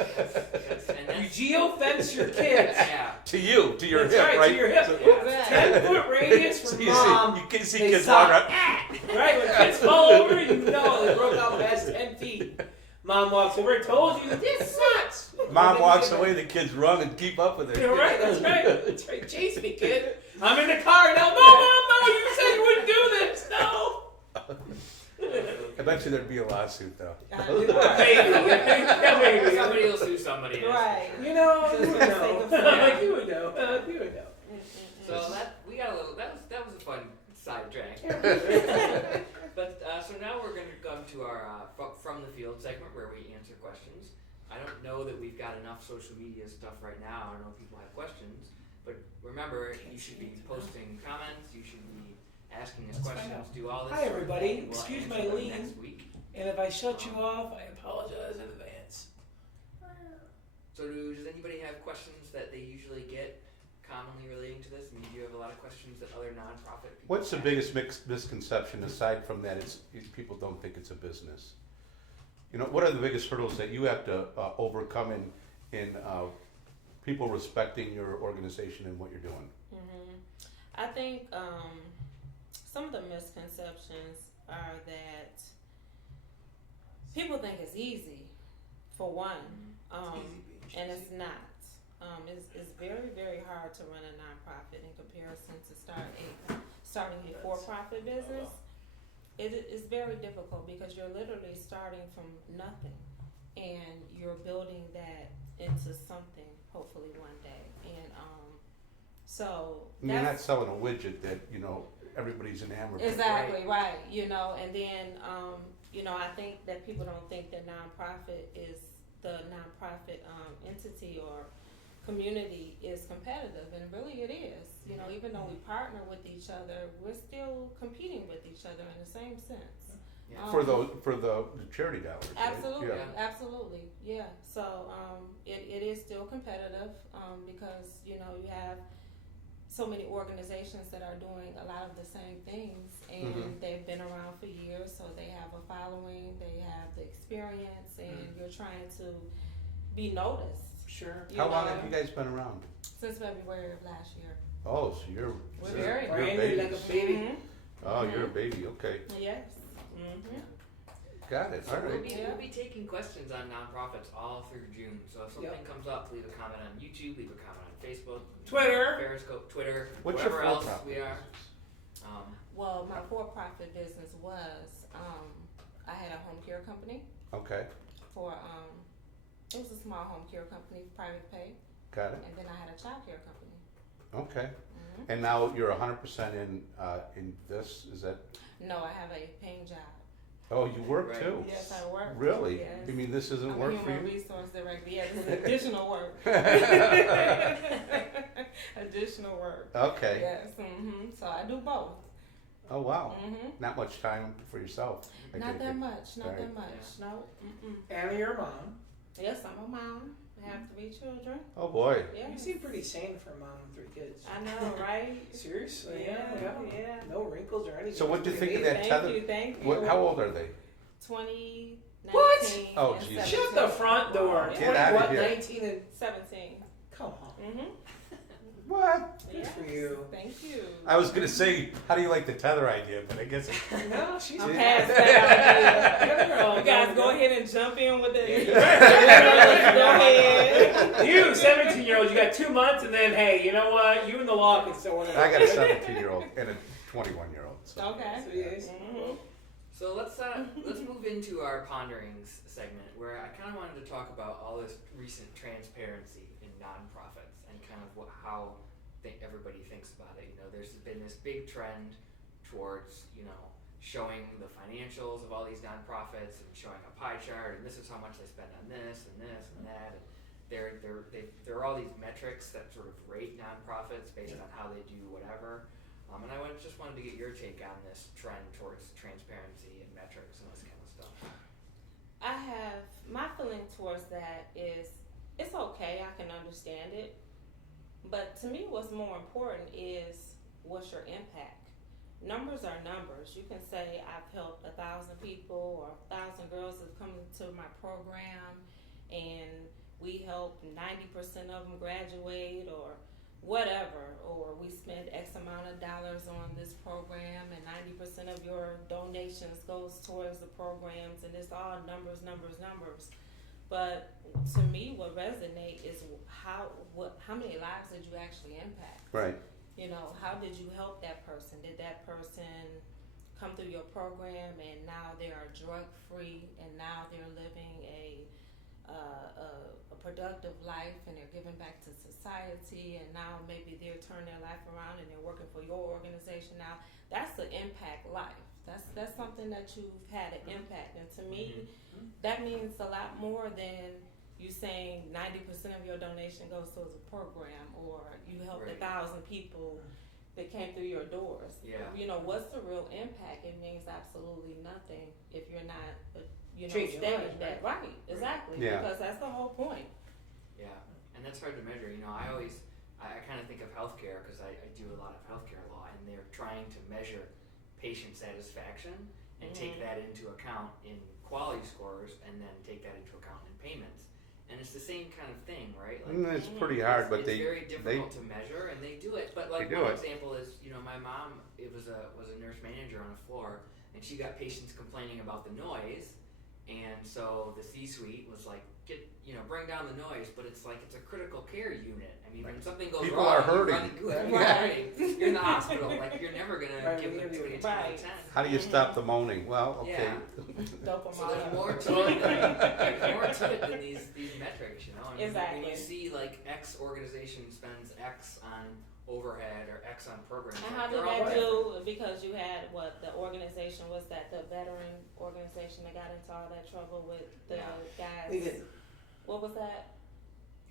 And You that's, geo-fence your kids. yeah. To you, to your That's hip, right, right? to your hip. So- Exactly. 10-foot radius so from you mom. see, you can see they kids suck. walking around. Right, when kids fall over, you know they broke out past 10 feet. Mom walks over, told you, this sucks. Mom walks away, the kids run and keep up with it. You're right, that's right. That's right. Chase me, kid. I'm in the car now. No, Mom, no, you said you wouldn't do this. No. I bet you there'd be a lawsuit though. Maybe. Yeah, maybe. Somebody will sue somebody. that's for Right. sure. You know, Just you for would the know. sake of Like, you would know. You would know. So that we got a little. That was a fun sidetrack. But so now we're going to come to our from the field segment where we answer questions. I don't know that we've got enough social media stuff right now. I don't know if people have questions, but remember, you should be posting comments. You should be asking us Let's find questions. out. Do all this. Hi, sort of everybody. thing, and we'll Excuse answer my them lean. next week. And if I shut you off, I apologize in advance. So does anybody have questions that they usually get commonly relating to this? I mean, do you have a lot of questions that other nonprofit people What's the have? biggest misconception aside from that? It's people don't think it's a business. What are the biggest hurdles that you have to overcome in people respecting your organization and what you're doing? I think some of the misconceptions are that people think it's easy, for one, and it's not. It's very, very hard to run a nonprofit in comparison to starting a for-profit business. It is very difficult because you're literally starting from nothing and you're building that into something hopefully one day. And so You're not selling a widget that everybody's enamored with. exactly right. And then I think that people don't think that nonprofit is the nonprofit entity or community is competitive, and really it is. Even though we partner with each other, we're still competing with each other in the same sense. Yeah. For the charity dollars. right? Absolutely, Yeah. absolutely, yeah. So it is still competitive because you have so many organizations that are doing a lot of the same things, and they've been around for years, so they have a following, they have the experience, and you're trying to be noticed. Sure. How long have you guys been around? Since February of last year. Oh, so you're very you're a brand new, baby. like a baby. Mhm. Oh, you're a baby. Okay, Yes. Mm-hmm. got it. So All right. we'll be taking questions on nonprofits all through June. So if something comes up, leave a comment on YouTube, leave a comment on Facebook, Twitter. Periscope, Twitter, What's your wherever else for-profit we are. business? Well, my for-profit business was I had a home care company Okay, for it was a small home care company, private pay, got it. and then I had a child care company. Okay, Mm-hmm. and now you're 100% in this. Is that? No, I have a paying job. Oh, you work Right. too. Yes, I work. Really? Yes. You mean this isn't I'm a work for human you? resource director. Yeah, this is additional work. Additional work. Okay. Yes. So I do both. Oh wow. Mm-hmm. Not much time for yourself. I Not take that it. much. Not Right. that much. No. Mm-mm. And you're a mom. Yes, I'm a mom. I have 3 children. Oh boy. Yeah. You seem pretty sane for a mom with 3 kids. I know, right? Seriously, Yeah, yeah. No wrinkles or anything. So what do you think of that Thank tether? you, thank you. What, how old are they? 20, 19, What? Oh, and Jesus. 17. Shut the front door. Yeah. Get outta What, here. 19 and 17. come on. Mm-hmm. What? Good for you. Thank you. I was gonna say, how do you like the tether idea? But I guess. No, she's I'm Yeah. past that idea. You guys go ahead and jump in with it. Go ahead. You, 17-year-old, you got 2 months, and then hey, you know what? You and the law can still one. I got a 17-year-old and a 21-year-old. So. Okay. So, yes. Mhm. So let's move into our ponderings segment, where I kind of wanted to talk about all this recent transparency in nonprofits and kind of how everybody thinks about it. You know, there's been this big trend towards, you know, showing the financials of all these nonprofits and showing a pie chart, and this is how much they spend on this and this and that. And there are all these metrics that sort of rate nonprofits based on how they do whatever. And I just wanted to get your take on this trend towards transparency and metrics and this kind of stuff. My feeling towards that is it's okay, I can understand it, but to me what's more important is what's your impact. Numbers are numbers. You can say I've helped 1,000 people or 1,000 girls have come into my program and we helped 90% of them graduate or whatever, or we spend X amount of dollars on this program and 90% of your donations goes towards the programs, and it's all numbers. But to me, what resonates is how many lives did you actually impact? Right. You know, how did you help that person? Did that person come through your program and now they are drug free and now they're living a productive life and they're giving back to society, and now maybe they're turning their life around and they're working for your organization now? That's the impact life. That's something that you've had an impact, and to me, that means a lot more than you saying 90% of your donation goes towards a program or you helped 1,000 people that came through your doors. Yeah. You know, what's the real impact? It means absolutely nothing if you're not, Changing staying lives, that. Right, exactly. Yeah. Because that's the whole point. Yeah, and that's hard to measure. You know, I kind of think of healthcare because I do a lot of healthcare law, and they're trying to measure patient satisfaction and take that into account in quality scores, and then take that into account in payments. And it's the same kind of thing, right? Like, It's pretty hard, but it's very difficult to measure, and they do it. But like one example is, you know, my mom was a nurse manager on a floor, and she got patients complaining about the noise, and so the C-suite was like, bring down the noise. But it's like it's a critical care unit. I mean, when something goes people wrong, are hurting. You're in the hospital. Like, you're never gonna give them 20 out of 10. How do you stop the moaning? Well, okay. Yeah. So there's more to it. There's more to it than these metrics, you know. I mean, Exactly. when you see like X organization spends X on overhead or X on programs. And how did that do? Because you had the organization was that the veteran organization that got into all that trouble with the guys. We did. What was that?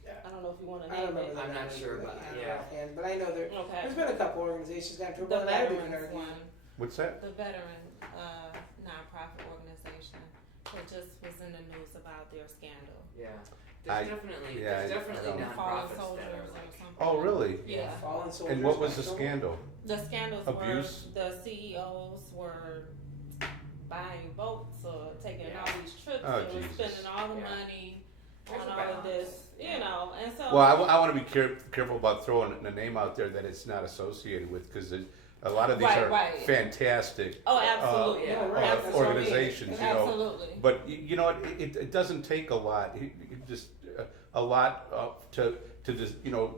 Yeah. I don't know if you want to I name don't remember it. I'm not sure, but but I know Okay. there's been a couple organizations that have The trouble. I've been veterans arguing. one. What's that? The veteran nonprofit organization that just was in the news about their scandal. Yeah. There's definitely Fallen nonprofits soldiers that are or like. something. Oh, really? Yeah. Fallen soldiers. And what was the National. scandal? The scandals Abuse? were the CEOs were buying boats or taking all these trips Oh, and were Jesus. spending all the money There's on a all of balance. this, you know, and so. Well, I want to be careful about throwing a name out there that it's not associated with, because a lot of these are fantastic Oh, absolutely. Absolutely. organizations, you know. Absolutely. But you know, it doesn't take a lot. Just a lot to just, you know,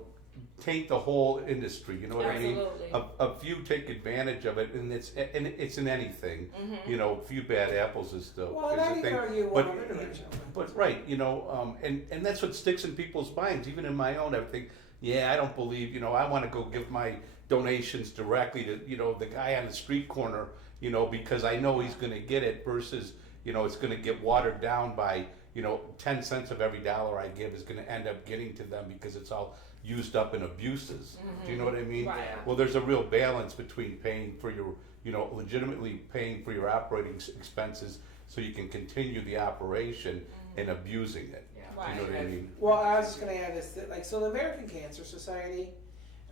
taint the whole industry. You know what Absolutely. I mean? A few take advantage of it, and it's in anything. You know, a few bad apples is the Well, thing. argue But one direction. But right, you know, and that's what sticks in people's minds, even in my own. Everything. Yeah, I don't believe. You know, I want to go give my donations directly to, you know, the guy on the street corner, you know, because I know he's going to get it, versus, you know, it's going to get watered down by, you know, 10 cents of every dollar I give is going to end up getting to them because it's all used up in abuses. Do you know what I mean? Right. Well, there's a real balance between paying for your, you know, legitimately paying for your operating expenses so you can continue the operation and abusing it. Yeah. Do you know what I mean? Well, I was just going to add this, that, like, so the American Cancer Society,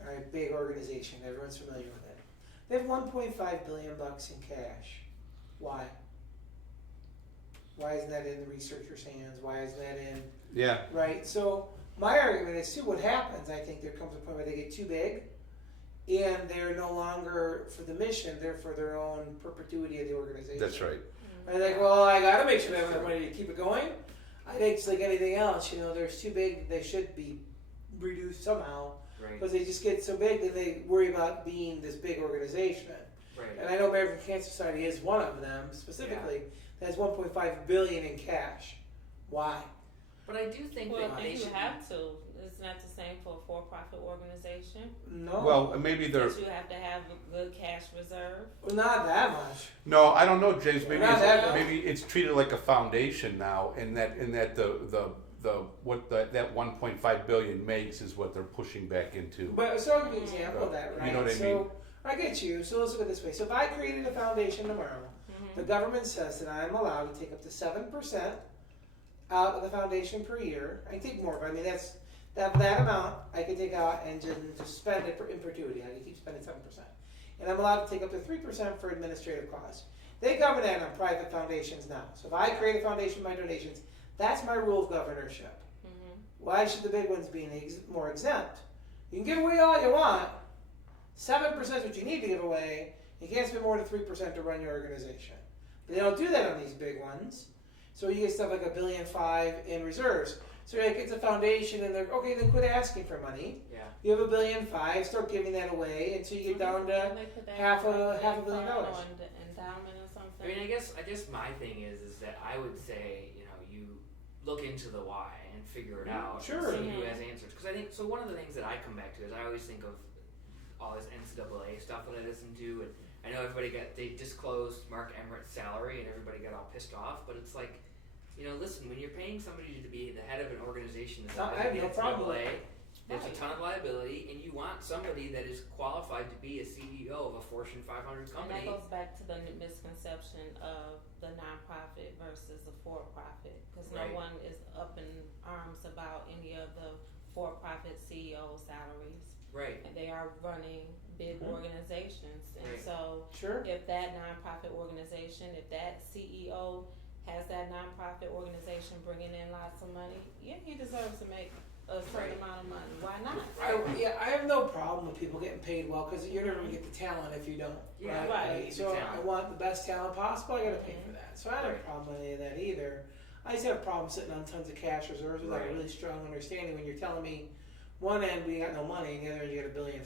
a big organization, everyone's familiar with it. They have $1.5 billion in cash. Why? Why isn't that in the researchers' hands? Why isn't that in, Yeah. right? So my argument is, too, what happens, I think there comes a point where they get too big and they're no longer for the mission, they're for their own perpetuity of the organization. That's right. I think, well, I gotta make sure they have enough money to keep it going. I think it's like anything else, you know, they're too big, they should be reduced somehow. Right. Because they just get so big that they worry about being this big organization. Right. And I know American Cancer Society is one of them specifically that has $1.5 billion in cash. Why? But I do think Well, that do they you should have to? It's not the same for a for-profit organization. No. Well, maybe they're, That you have to have a good cash reserve. Well, not that much. no, I don't know, James, maybe Not that bad. maybe it's treated like a foundation now, and that what that 1.5 billion makes is what they're pushing back into. But so I'll give you an example of that, right? You know what I so mean? I get you. So let's look at it this way. So if I created a foundation tomorrow, the government says that I'm allowed to take up to 7% out of the foundation per year. I can take more, but I mean that's that amount I can take out and just spend it in perpetuity. I can keep spending 7%, and I'm allowed to take up to 3% for administrative costs. They govern that on private foundations now. So if I create a foundation by donations, that's my rule of governorship. Why should the big ones be more exempt? You can give away all you want. 7% is what you need to give away. You can't spend more than 3% to run your organization. But they don't do that on these big ones. So you get stuff like $1.5 billion in reserves. So you're like, it's a foundation, and they're okay. Then quit asking for money. Yeah. You have $1.5 billion. Start giving that away until you get down to half a $500 million. Endowment or something. I mean, I guess my thing is that I would say, you look into the why and figure it out. Sure. And see who has answers. Because I think so. One of the things that I come back to is I always think of all this NCAA stuff that I listen to, and I know they disclosed Mark Emmert's salary, and everybody got all pissed off. But it's like, listen, when you're paying somebody to be the head of an organization that's I have no problem. there's a ton of liability, and you want somebody that is qualified to be a CEO of a Fortune 500 And company. that goes back to the misconception of the nonprofit versus the for-profit, because Right. no one is up in arms about any of the for-profit CEO salaries, Right. and they are running big organizations. And Right. so, Sure. if that nonprofit organization, if that CEO has that nonprofit organization bringing in lots of money, yeah, he deserves to make a certain Right. amount of money. Why not? I have no problem with people getting paid well because you're never gonna get the talent if you don't. Yeah, right. So The I talent. want the best talent possible. I gotta pay Mhm. for that. So I don't have a Right. problem with any of that either. I just have a problem sitting on tons of cash reserves without Right. a really strong understanding when you're telling me one end we got no money and the other end you got $1.5 billion.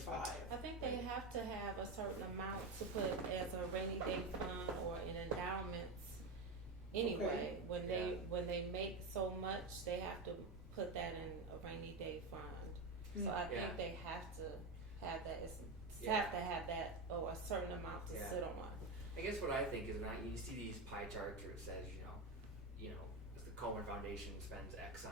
I think they have to have a certain amount to put as a rainy day fund or in endowments anyway. Okay. When they make so much, they have to put that in a rainy day fund. So I Yeah. think they have to have that. Yeah. Have to have that or a certain amount to Yeah. sit on. I guess what I think is when you see these pie charts where it says, the Coleman Foundation spends X on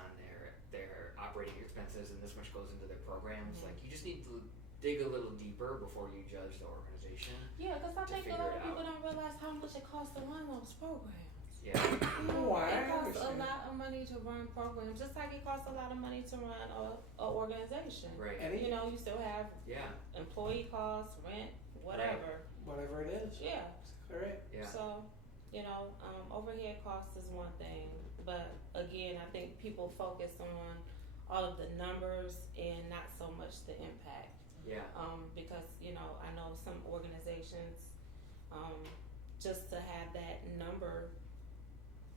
their operating expenses and this much goes into their programs. Mhm. Like, you just need to dig a little deeper before you judge the organization. Yeah, because I To think a figure lot it of people out. don't realize how much it costs to run those programs. Yeah. I It costs a understand. lot of money to run programs, just like it costs a lot of money to run a organization. Right. Any- You still have Yeah. employee costs, rent, whatever. Whatever it is. Yeah. Correct. Yeah. So, overhead costs is one thing, but again, I think people focus on all of the numbers and not so much the impact. Yeah. Because I know some organizations, just to have that number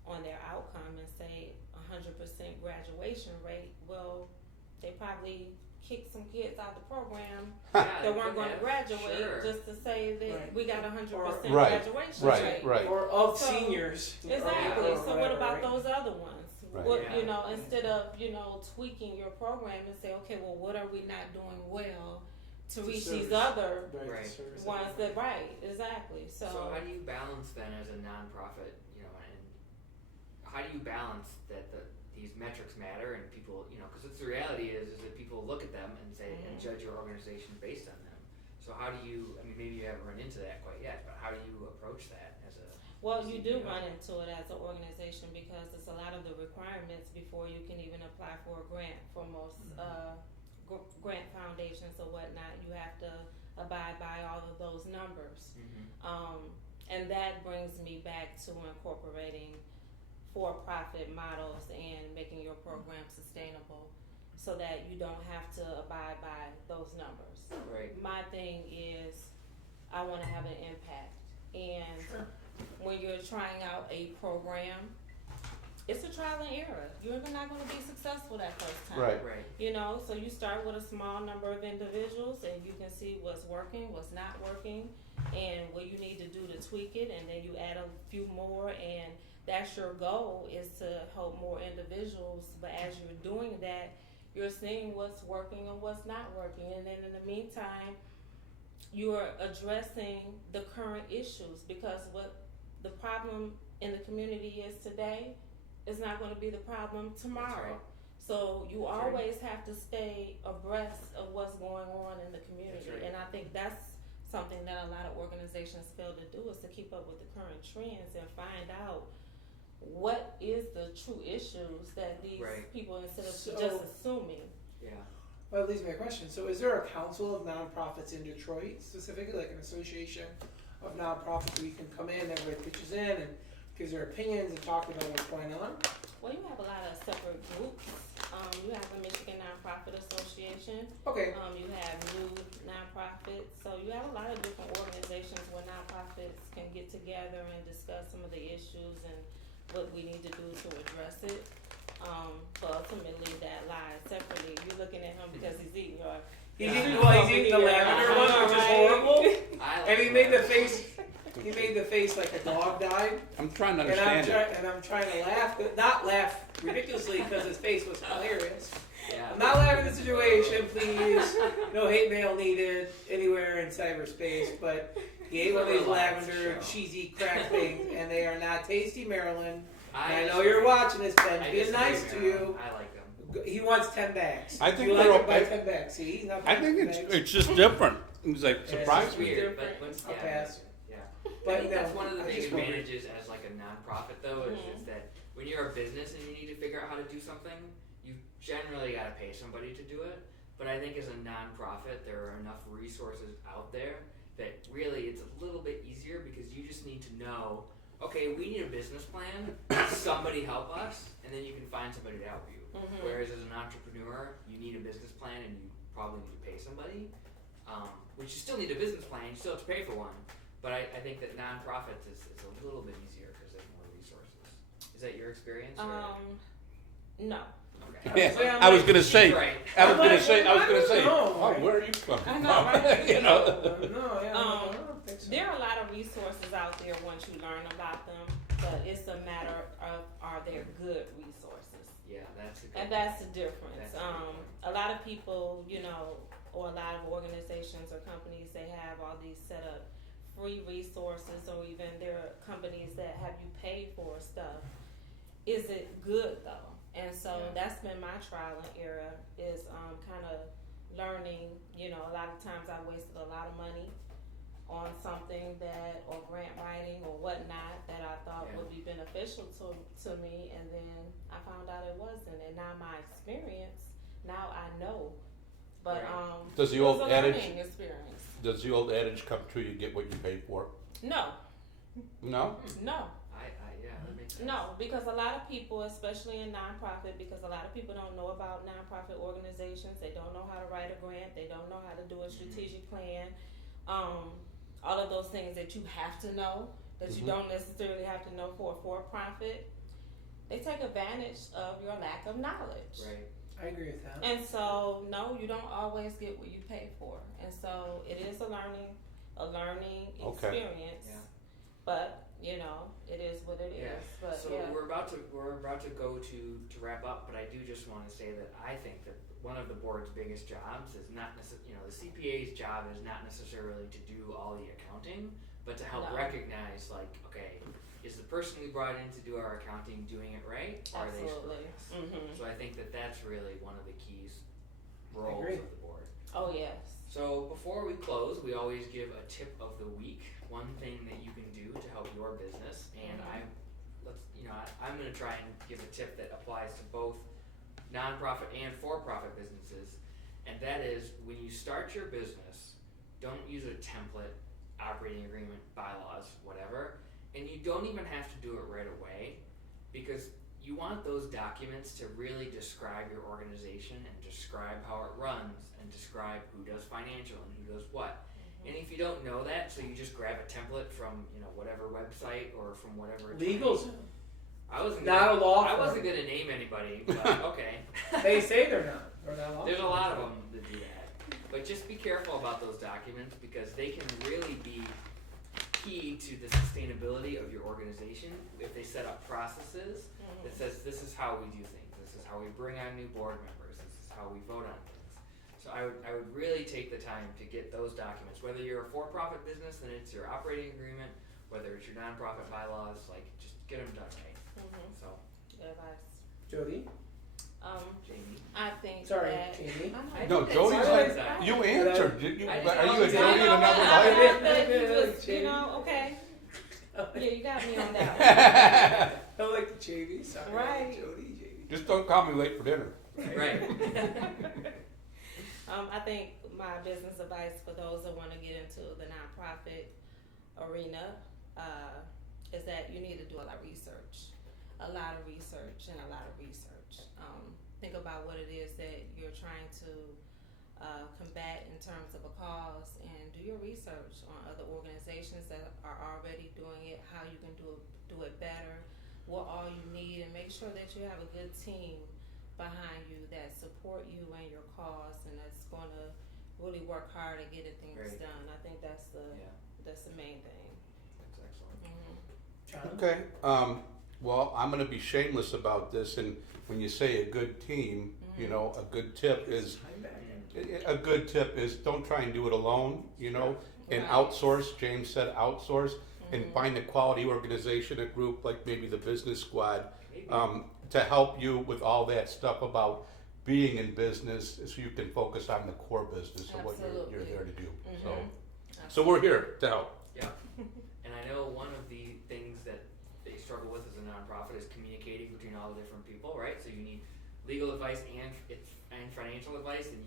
on their outcome and say 100% graduation rate, well, they probably kicked some kids out the program Yeah, that weren't going to graduate Sure. just to say that Right. we got 100% Right. graduation Right, rate. right. Or of So- seniors. Exactly. Or So what whatever, about right? those other ones? Right. What Yeah. instead of tweaking your program and say, okay, well, what are we not doing well to reach these service. other Right, Right. the service ones element. that right? Exactly. So how do you balance then as a nonprofit, and how do you balance that these metrics matter and people, because it's the reality is that people look at them and say and judge your organization based on them. So how do you? I mean, maybe you haven't run into that quite yet, but how do you approach that as a? Well, you do CEO? run into it as an organization because it's a lot of the requirements before you can even apply for a grant for most grant foundations or whatnot. You have to abide by all of those numbers. And that brings me back to incorporating for-profit models and making your program sustainable so that you don't have to abide by those numbers. Right. My thing is I want to have an impact, and when you're trying out a program, it's a trial and error. You're not going to be successful that first time. Right. Right. So you start with a small number of individuals and you can see what's working, what's not working, and what you need to do to tweak it, and then you add a few more, and that's your goal, is to help more individuals. But as you're doing that, you're seeing what's working and what's not working, and then in the meantime, you're addressing the current issues, because what the problem in the community is today is not going to be the problem tomorrow. That's right. So you That's right. always have to stay abreast of what's going on in the community. That's right. And I think that's something that a lot of organizations fail to do, is to keep up with the current trends and find out what is the true issues that these Right. people, instead of So- just assuming. Yeah. Well, that leads me to a question. So, is there a council of nonprofits in Detroit, specifically, like an association of nonprofits where you can come in, everybody pitches in and gives their opinions and talk about what's going on? Well, you have a lot of separate groups. You have the Michigan Nonprofit Association. Okay. You have new nonprofits. So you have a lot of different organizations where nonprofits can get together and discuss some of the issues and what we need to do to address it. But ultimately, that lies separately. You're looking at him because he's eating your. He's eating the lavender one, which is horrible. I like And he made the face. He made the face like a dog died. I'm trying to And understand it. I'm trying to laugh, but not laugh ridiculously because his face was hilarious. Yeah. I'm not laughing at the situation, please. No hate mail needed anywhere in cyberspace. But he ate one of these Relaxed lavender show. cheesy crack things, and they are not tasty, Maryland. And I know disagree. you're watching this, Ben. I Being disagree, nice to Marilyn. you. I like them. He wants 10 bags. I think you we're like it, buy okay. 10 bags. See, he's not I buying think 10 bags. it's just different. It's like Yeah, surprised It's me. weird, but once, I'll yeah. pass. Yeah. I But think no, that's one of the I big just wondered. advantages as like a nonprofit though, is that when you're a business and you need to figure out how to do something, you generally got to pay somebody to do it. But I think as a nonprofit, there are enough resources out there that really it's a little bit easier, because you just need to know, okay, we need a business plan, somebody help us, and then you can find somebody to help you. Whereas as an entrepreneur, you need a business plan and you probably need to pay somebody, which you still need a business plan, you still have to pay for one. But I think that nonprofits is a little bit easier because there's more resources. Is that your experience? Or? No. Okay. I was gonna say. She's right. I was gonna say. No, Oh, where are you from? I know, right? You know. No, yeah, I don't think so. There are a lot of resources out there once you learn about them, but it's a matter of, are there good resources? Yeah, that's a good And that's the difference. That's a good point. A lot of people, or a lot of organizations or companies, they have all these set up free resources, or even there are companies that have you pay for stuff. Is it good though? And so Yeah. that's been my trial and error, is kind of learning. A lot of times I wasted a lot of money on something that, or grant writing or whatnot, that I thought Yeah. would be beneficial to me, and then I found out it wasn't. And now my experience, now I know. But Right. Does the it was old a adage? learning experience. Does the old adage come true? You get what you pay for. No, No. Yeah, that makes sense. no, because a lot of people, especially in nonprofit, because a lot of people don't know about nonprofit organizations. They don't know how to write a grant. They don't know how to do a strategic plan. All of those things that you have to know, that you don't necessarily have to know for a for-profit. They take advantage of your lack of knowledge. Right. I agree with that. And so, no, you don't always get what you pay for. And so, it is a learning Okay. experience. Yeah. But, it is what it is. Yeah. But So yeah. we're about to go to wrap up, but I do just want to say that I think that one of the board's biggest jobs is not necessarily, the CPA's job is not necessarily to do all the accounting, but to help No. recognize, like, okay, is the person we brought in to do our accounting doing it right? Or are they Absolutely. screwing us? So I think that that's really one of the keys roles agree. of the board. Oh, yes. So before we close, we always give a tip of the week, one thing that you can do to help your business. And I'm going to try and give a tip that applies to both nonprofit and for-profit businesses. And that is, when you start your business, don't use a template, operating agreement, bylaws, whatever. And you don't even have to do it right away, because you want those documents to really describe your organization and describe how it runs and describe who does financial and who does what. And if you don't know that, so you just grab a template from whatever website or from whatever attorney. Legals. I wasn't Not gonna, a law I firm. wasn't gonna name anybody, but okay. They say they're not. They're not law There's a firms. lot of them that do that, but just be careful about those documents, because they can really be key to the sustainability of your organization if they set up processes that says this is how we do things, this is how we bring on new board members, this is how we vote on things. So I would really take the time to get those documents, whether you're a for-profit business and it's your operating agreement, whether it's your nonprofit bylaws, like just get them done right. So, Good advice. Jodi? Jamie. I think Sorry, that. Jamie. No, Jodi's Sorry. like, you answered. Are you I a didn't Jodi know. in another I life? thought that you was, you know, okay. Yeah, you got me on that I like the Jamie. Sorry, Right. Jodi, Jamie. Just don't call me late for dinner. Right. I think my business advice for those that want to get into the nonprofit arena is that you need to do a lot of research. Think about what it is that you're trying to combat in terms of a cause, and do your research on other organizations that are already doing it, how you can do it better, what all you need, and make sure that you have a good team behind you that support you and your cause, and that's going to really work hard at getting things Great. done. I think that's the main thing. That's excellent. John? Okay. Well, I'm going to be shameless about this, and when you say a good team, you know, a good tip is don't try and do it alone, you know, and Right. outsource. James said outsource, and find a quality organization, a group like maybe the Business Squad, Maybe. to help you with all that stuff about being in business, so you can focus on the core business of what you're Absolutely. there to do. Mhm. So we're here to help. Yeah. And I know one of the things that they struggle with as a nonprofit is communicating between all the different people, right? So you need legal advice and financial advice, and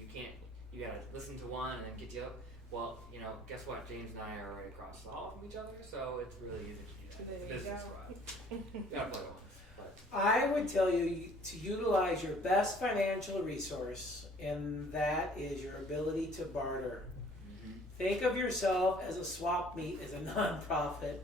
you gotta listen to one and then get the other. Well, you know, guess what? James and I are right across the hall from each other, so it's really easy to do that. There It's you business go. squad. You gotta play once. But I would tell you to utilize your best financial resource, and that is your ability to barter. Think of yourself as a swap meet as a nonprofit.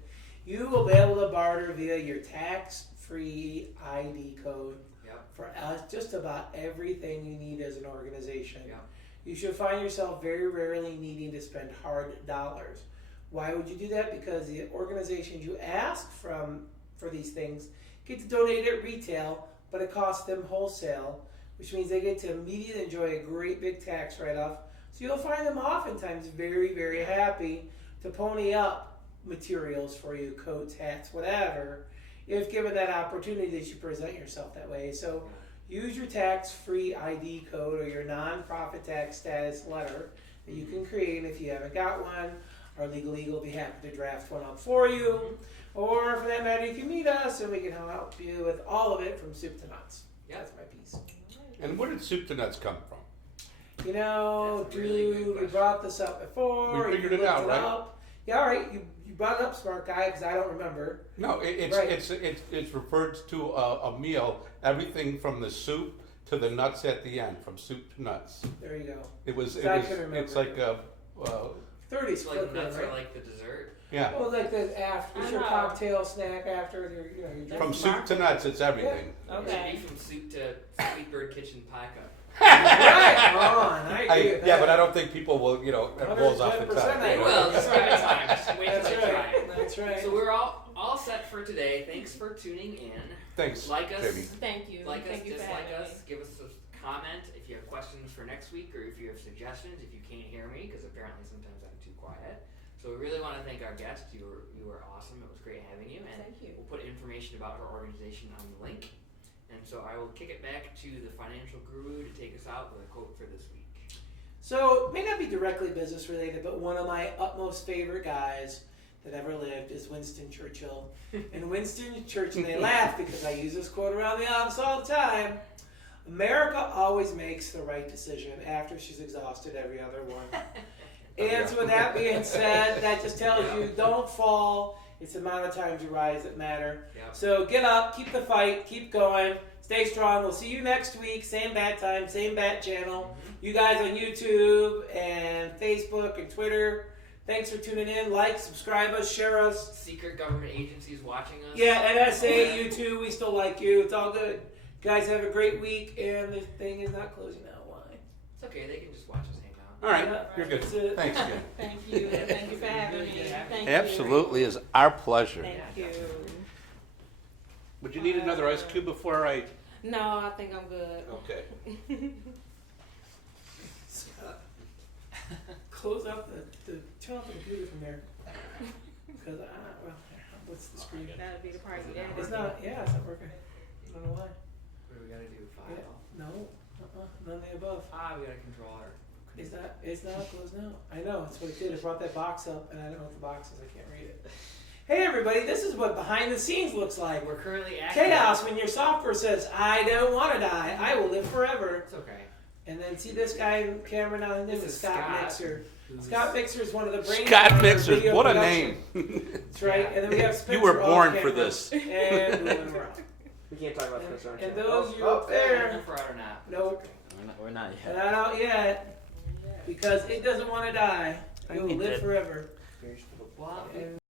You will be able to barter via your tax-free ID code Yep. for just about everything you need as an organization. Yep. You should find yourself very rarely needing to spend hard dollars. Why would you do that? Because the organizations you ask from for these things get to donate at retail, but it costs them wholesale, which means they get to immediately enjoy a great big tax write-off. So you'll find them oftentimes very, very happy to pony up materials for you, coats, hats, whatever, if given that opportunity that you present yourself that way. So use your tax-free ID code or your nonprofit tax status letter that you can create. And if you haven't got one, our legal will be happy to draft one up for you. Or for that matter, you can meet us and we can help you with all of it from soup to nuts. Yeah. That's my piece. And where did soup to nuts come from? You know, That's a really good dude, we question. brought this up before. We figured you it out, looked right? up. Yeah, all right. You brought it up, smart guy, because I don't remember. No, Right. it's referred to a meal, everything from the soup to the nuts at the end, from soup to nuts. There you go. It's I can remember. it's like a 30s It's like quick one, nuts right? are like the dessert. yeah. Oh, like the after, it's your I know. cocktail snack after your From soup to nuts, it's everything. Okay. It should be from soup to Sweet Bird Kitchen pie cup. Right on. I agree with that. Yeah, but I don't think people will, it rolls off the 110% tongue. I They will, just give it time. Just wait till That's they right. try it. That's right. So we're all set for today. Thanks for tuning in. Thanks, Like us, Jamie. Thank you. like us, Thank you for dislike having us. me. Give us a comment if you have questions for next week, or if you have suggestions. If you can't hear me, because apparently sometimes I'm too quiet. So we really want to thank our guest. You were awesome. It was great having you. And Thank you. we'll put information about her organization on the link. And so I will kick it back to the financial guru to take us out with a quote for this week. So, it may not be directly business related, but one of my utmost favorite guys that ever lived is Winston Churchill. And Winston Churchill, they laugh because I use this quote around the office all the time. America always makes the right decision after she's exhausted every other one. And so with that being said, that just tells you don't fall. It's the amount of times you rise that matter. Yep. So get up, keep the fight, keep going, stay strong. We'll see you next week, same bat time, same bat channel. You guys on YouTube and Facebook and Twitter, thanks for tuning in. Like, subscribe us, share us. Secret government agencies watching us. Yeah, NSA, you too, we still like you. It's all good. Guys, have a great week, and the thing is not closing now. Why? It's okay. They can just watch us hang out. All right, Yeah, you're good. that's it. Thanks, Jim. Thank you, and thank you for having me. Thank Absolutely, is our pleasure. you. Thank you. Would you need another ice cube before I? No, I think I'm good. Okay. Scott, close up turn off the computer from there. Because well, what's the screen? That'd be the part you didn't It's work. not. Yeah, it's not working. I don't know why. What do we gotta do? File? Yeah. No. None of the above. We gotta control our. It's not closed now. I know, that's what it did. It brought that box up, and I don't know what the box is. I can't read it. Hey, everybody, this is what behind the scenes looks like. We're currently at Chaos when your software says, I don't want to die. I will live forever. It's okay. And then see this guy in camera now, and this This is is Scott Scott, Mixer. who's- Scott Mixer is one of the brains Scott of our Mixers, video what a production. name. That's right. And then we have Spencer You were off born for camera. this. And moving around. We can't talk about Spencer. And those of you up there, For out or not. nope, We're not yet. not out yet. Because it doesn't want to die. It will live forever. Well, And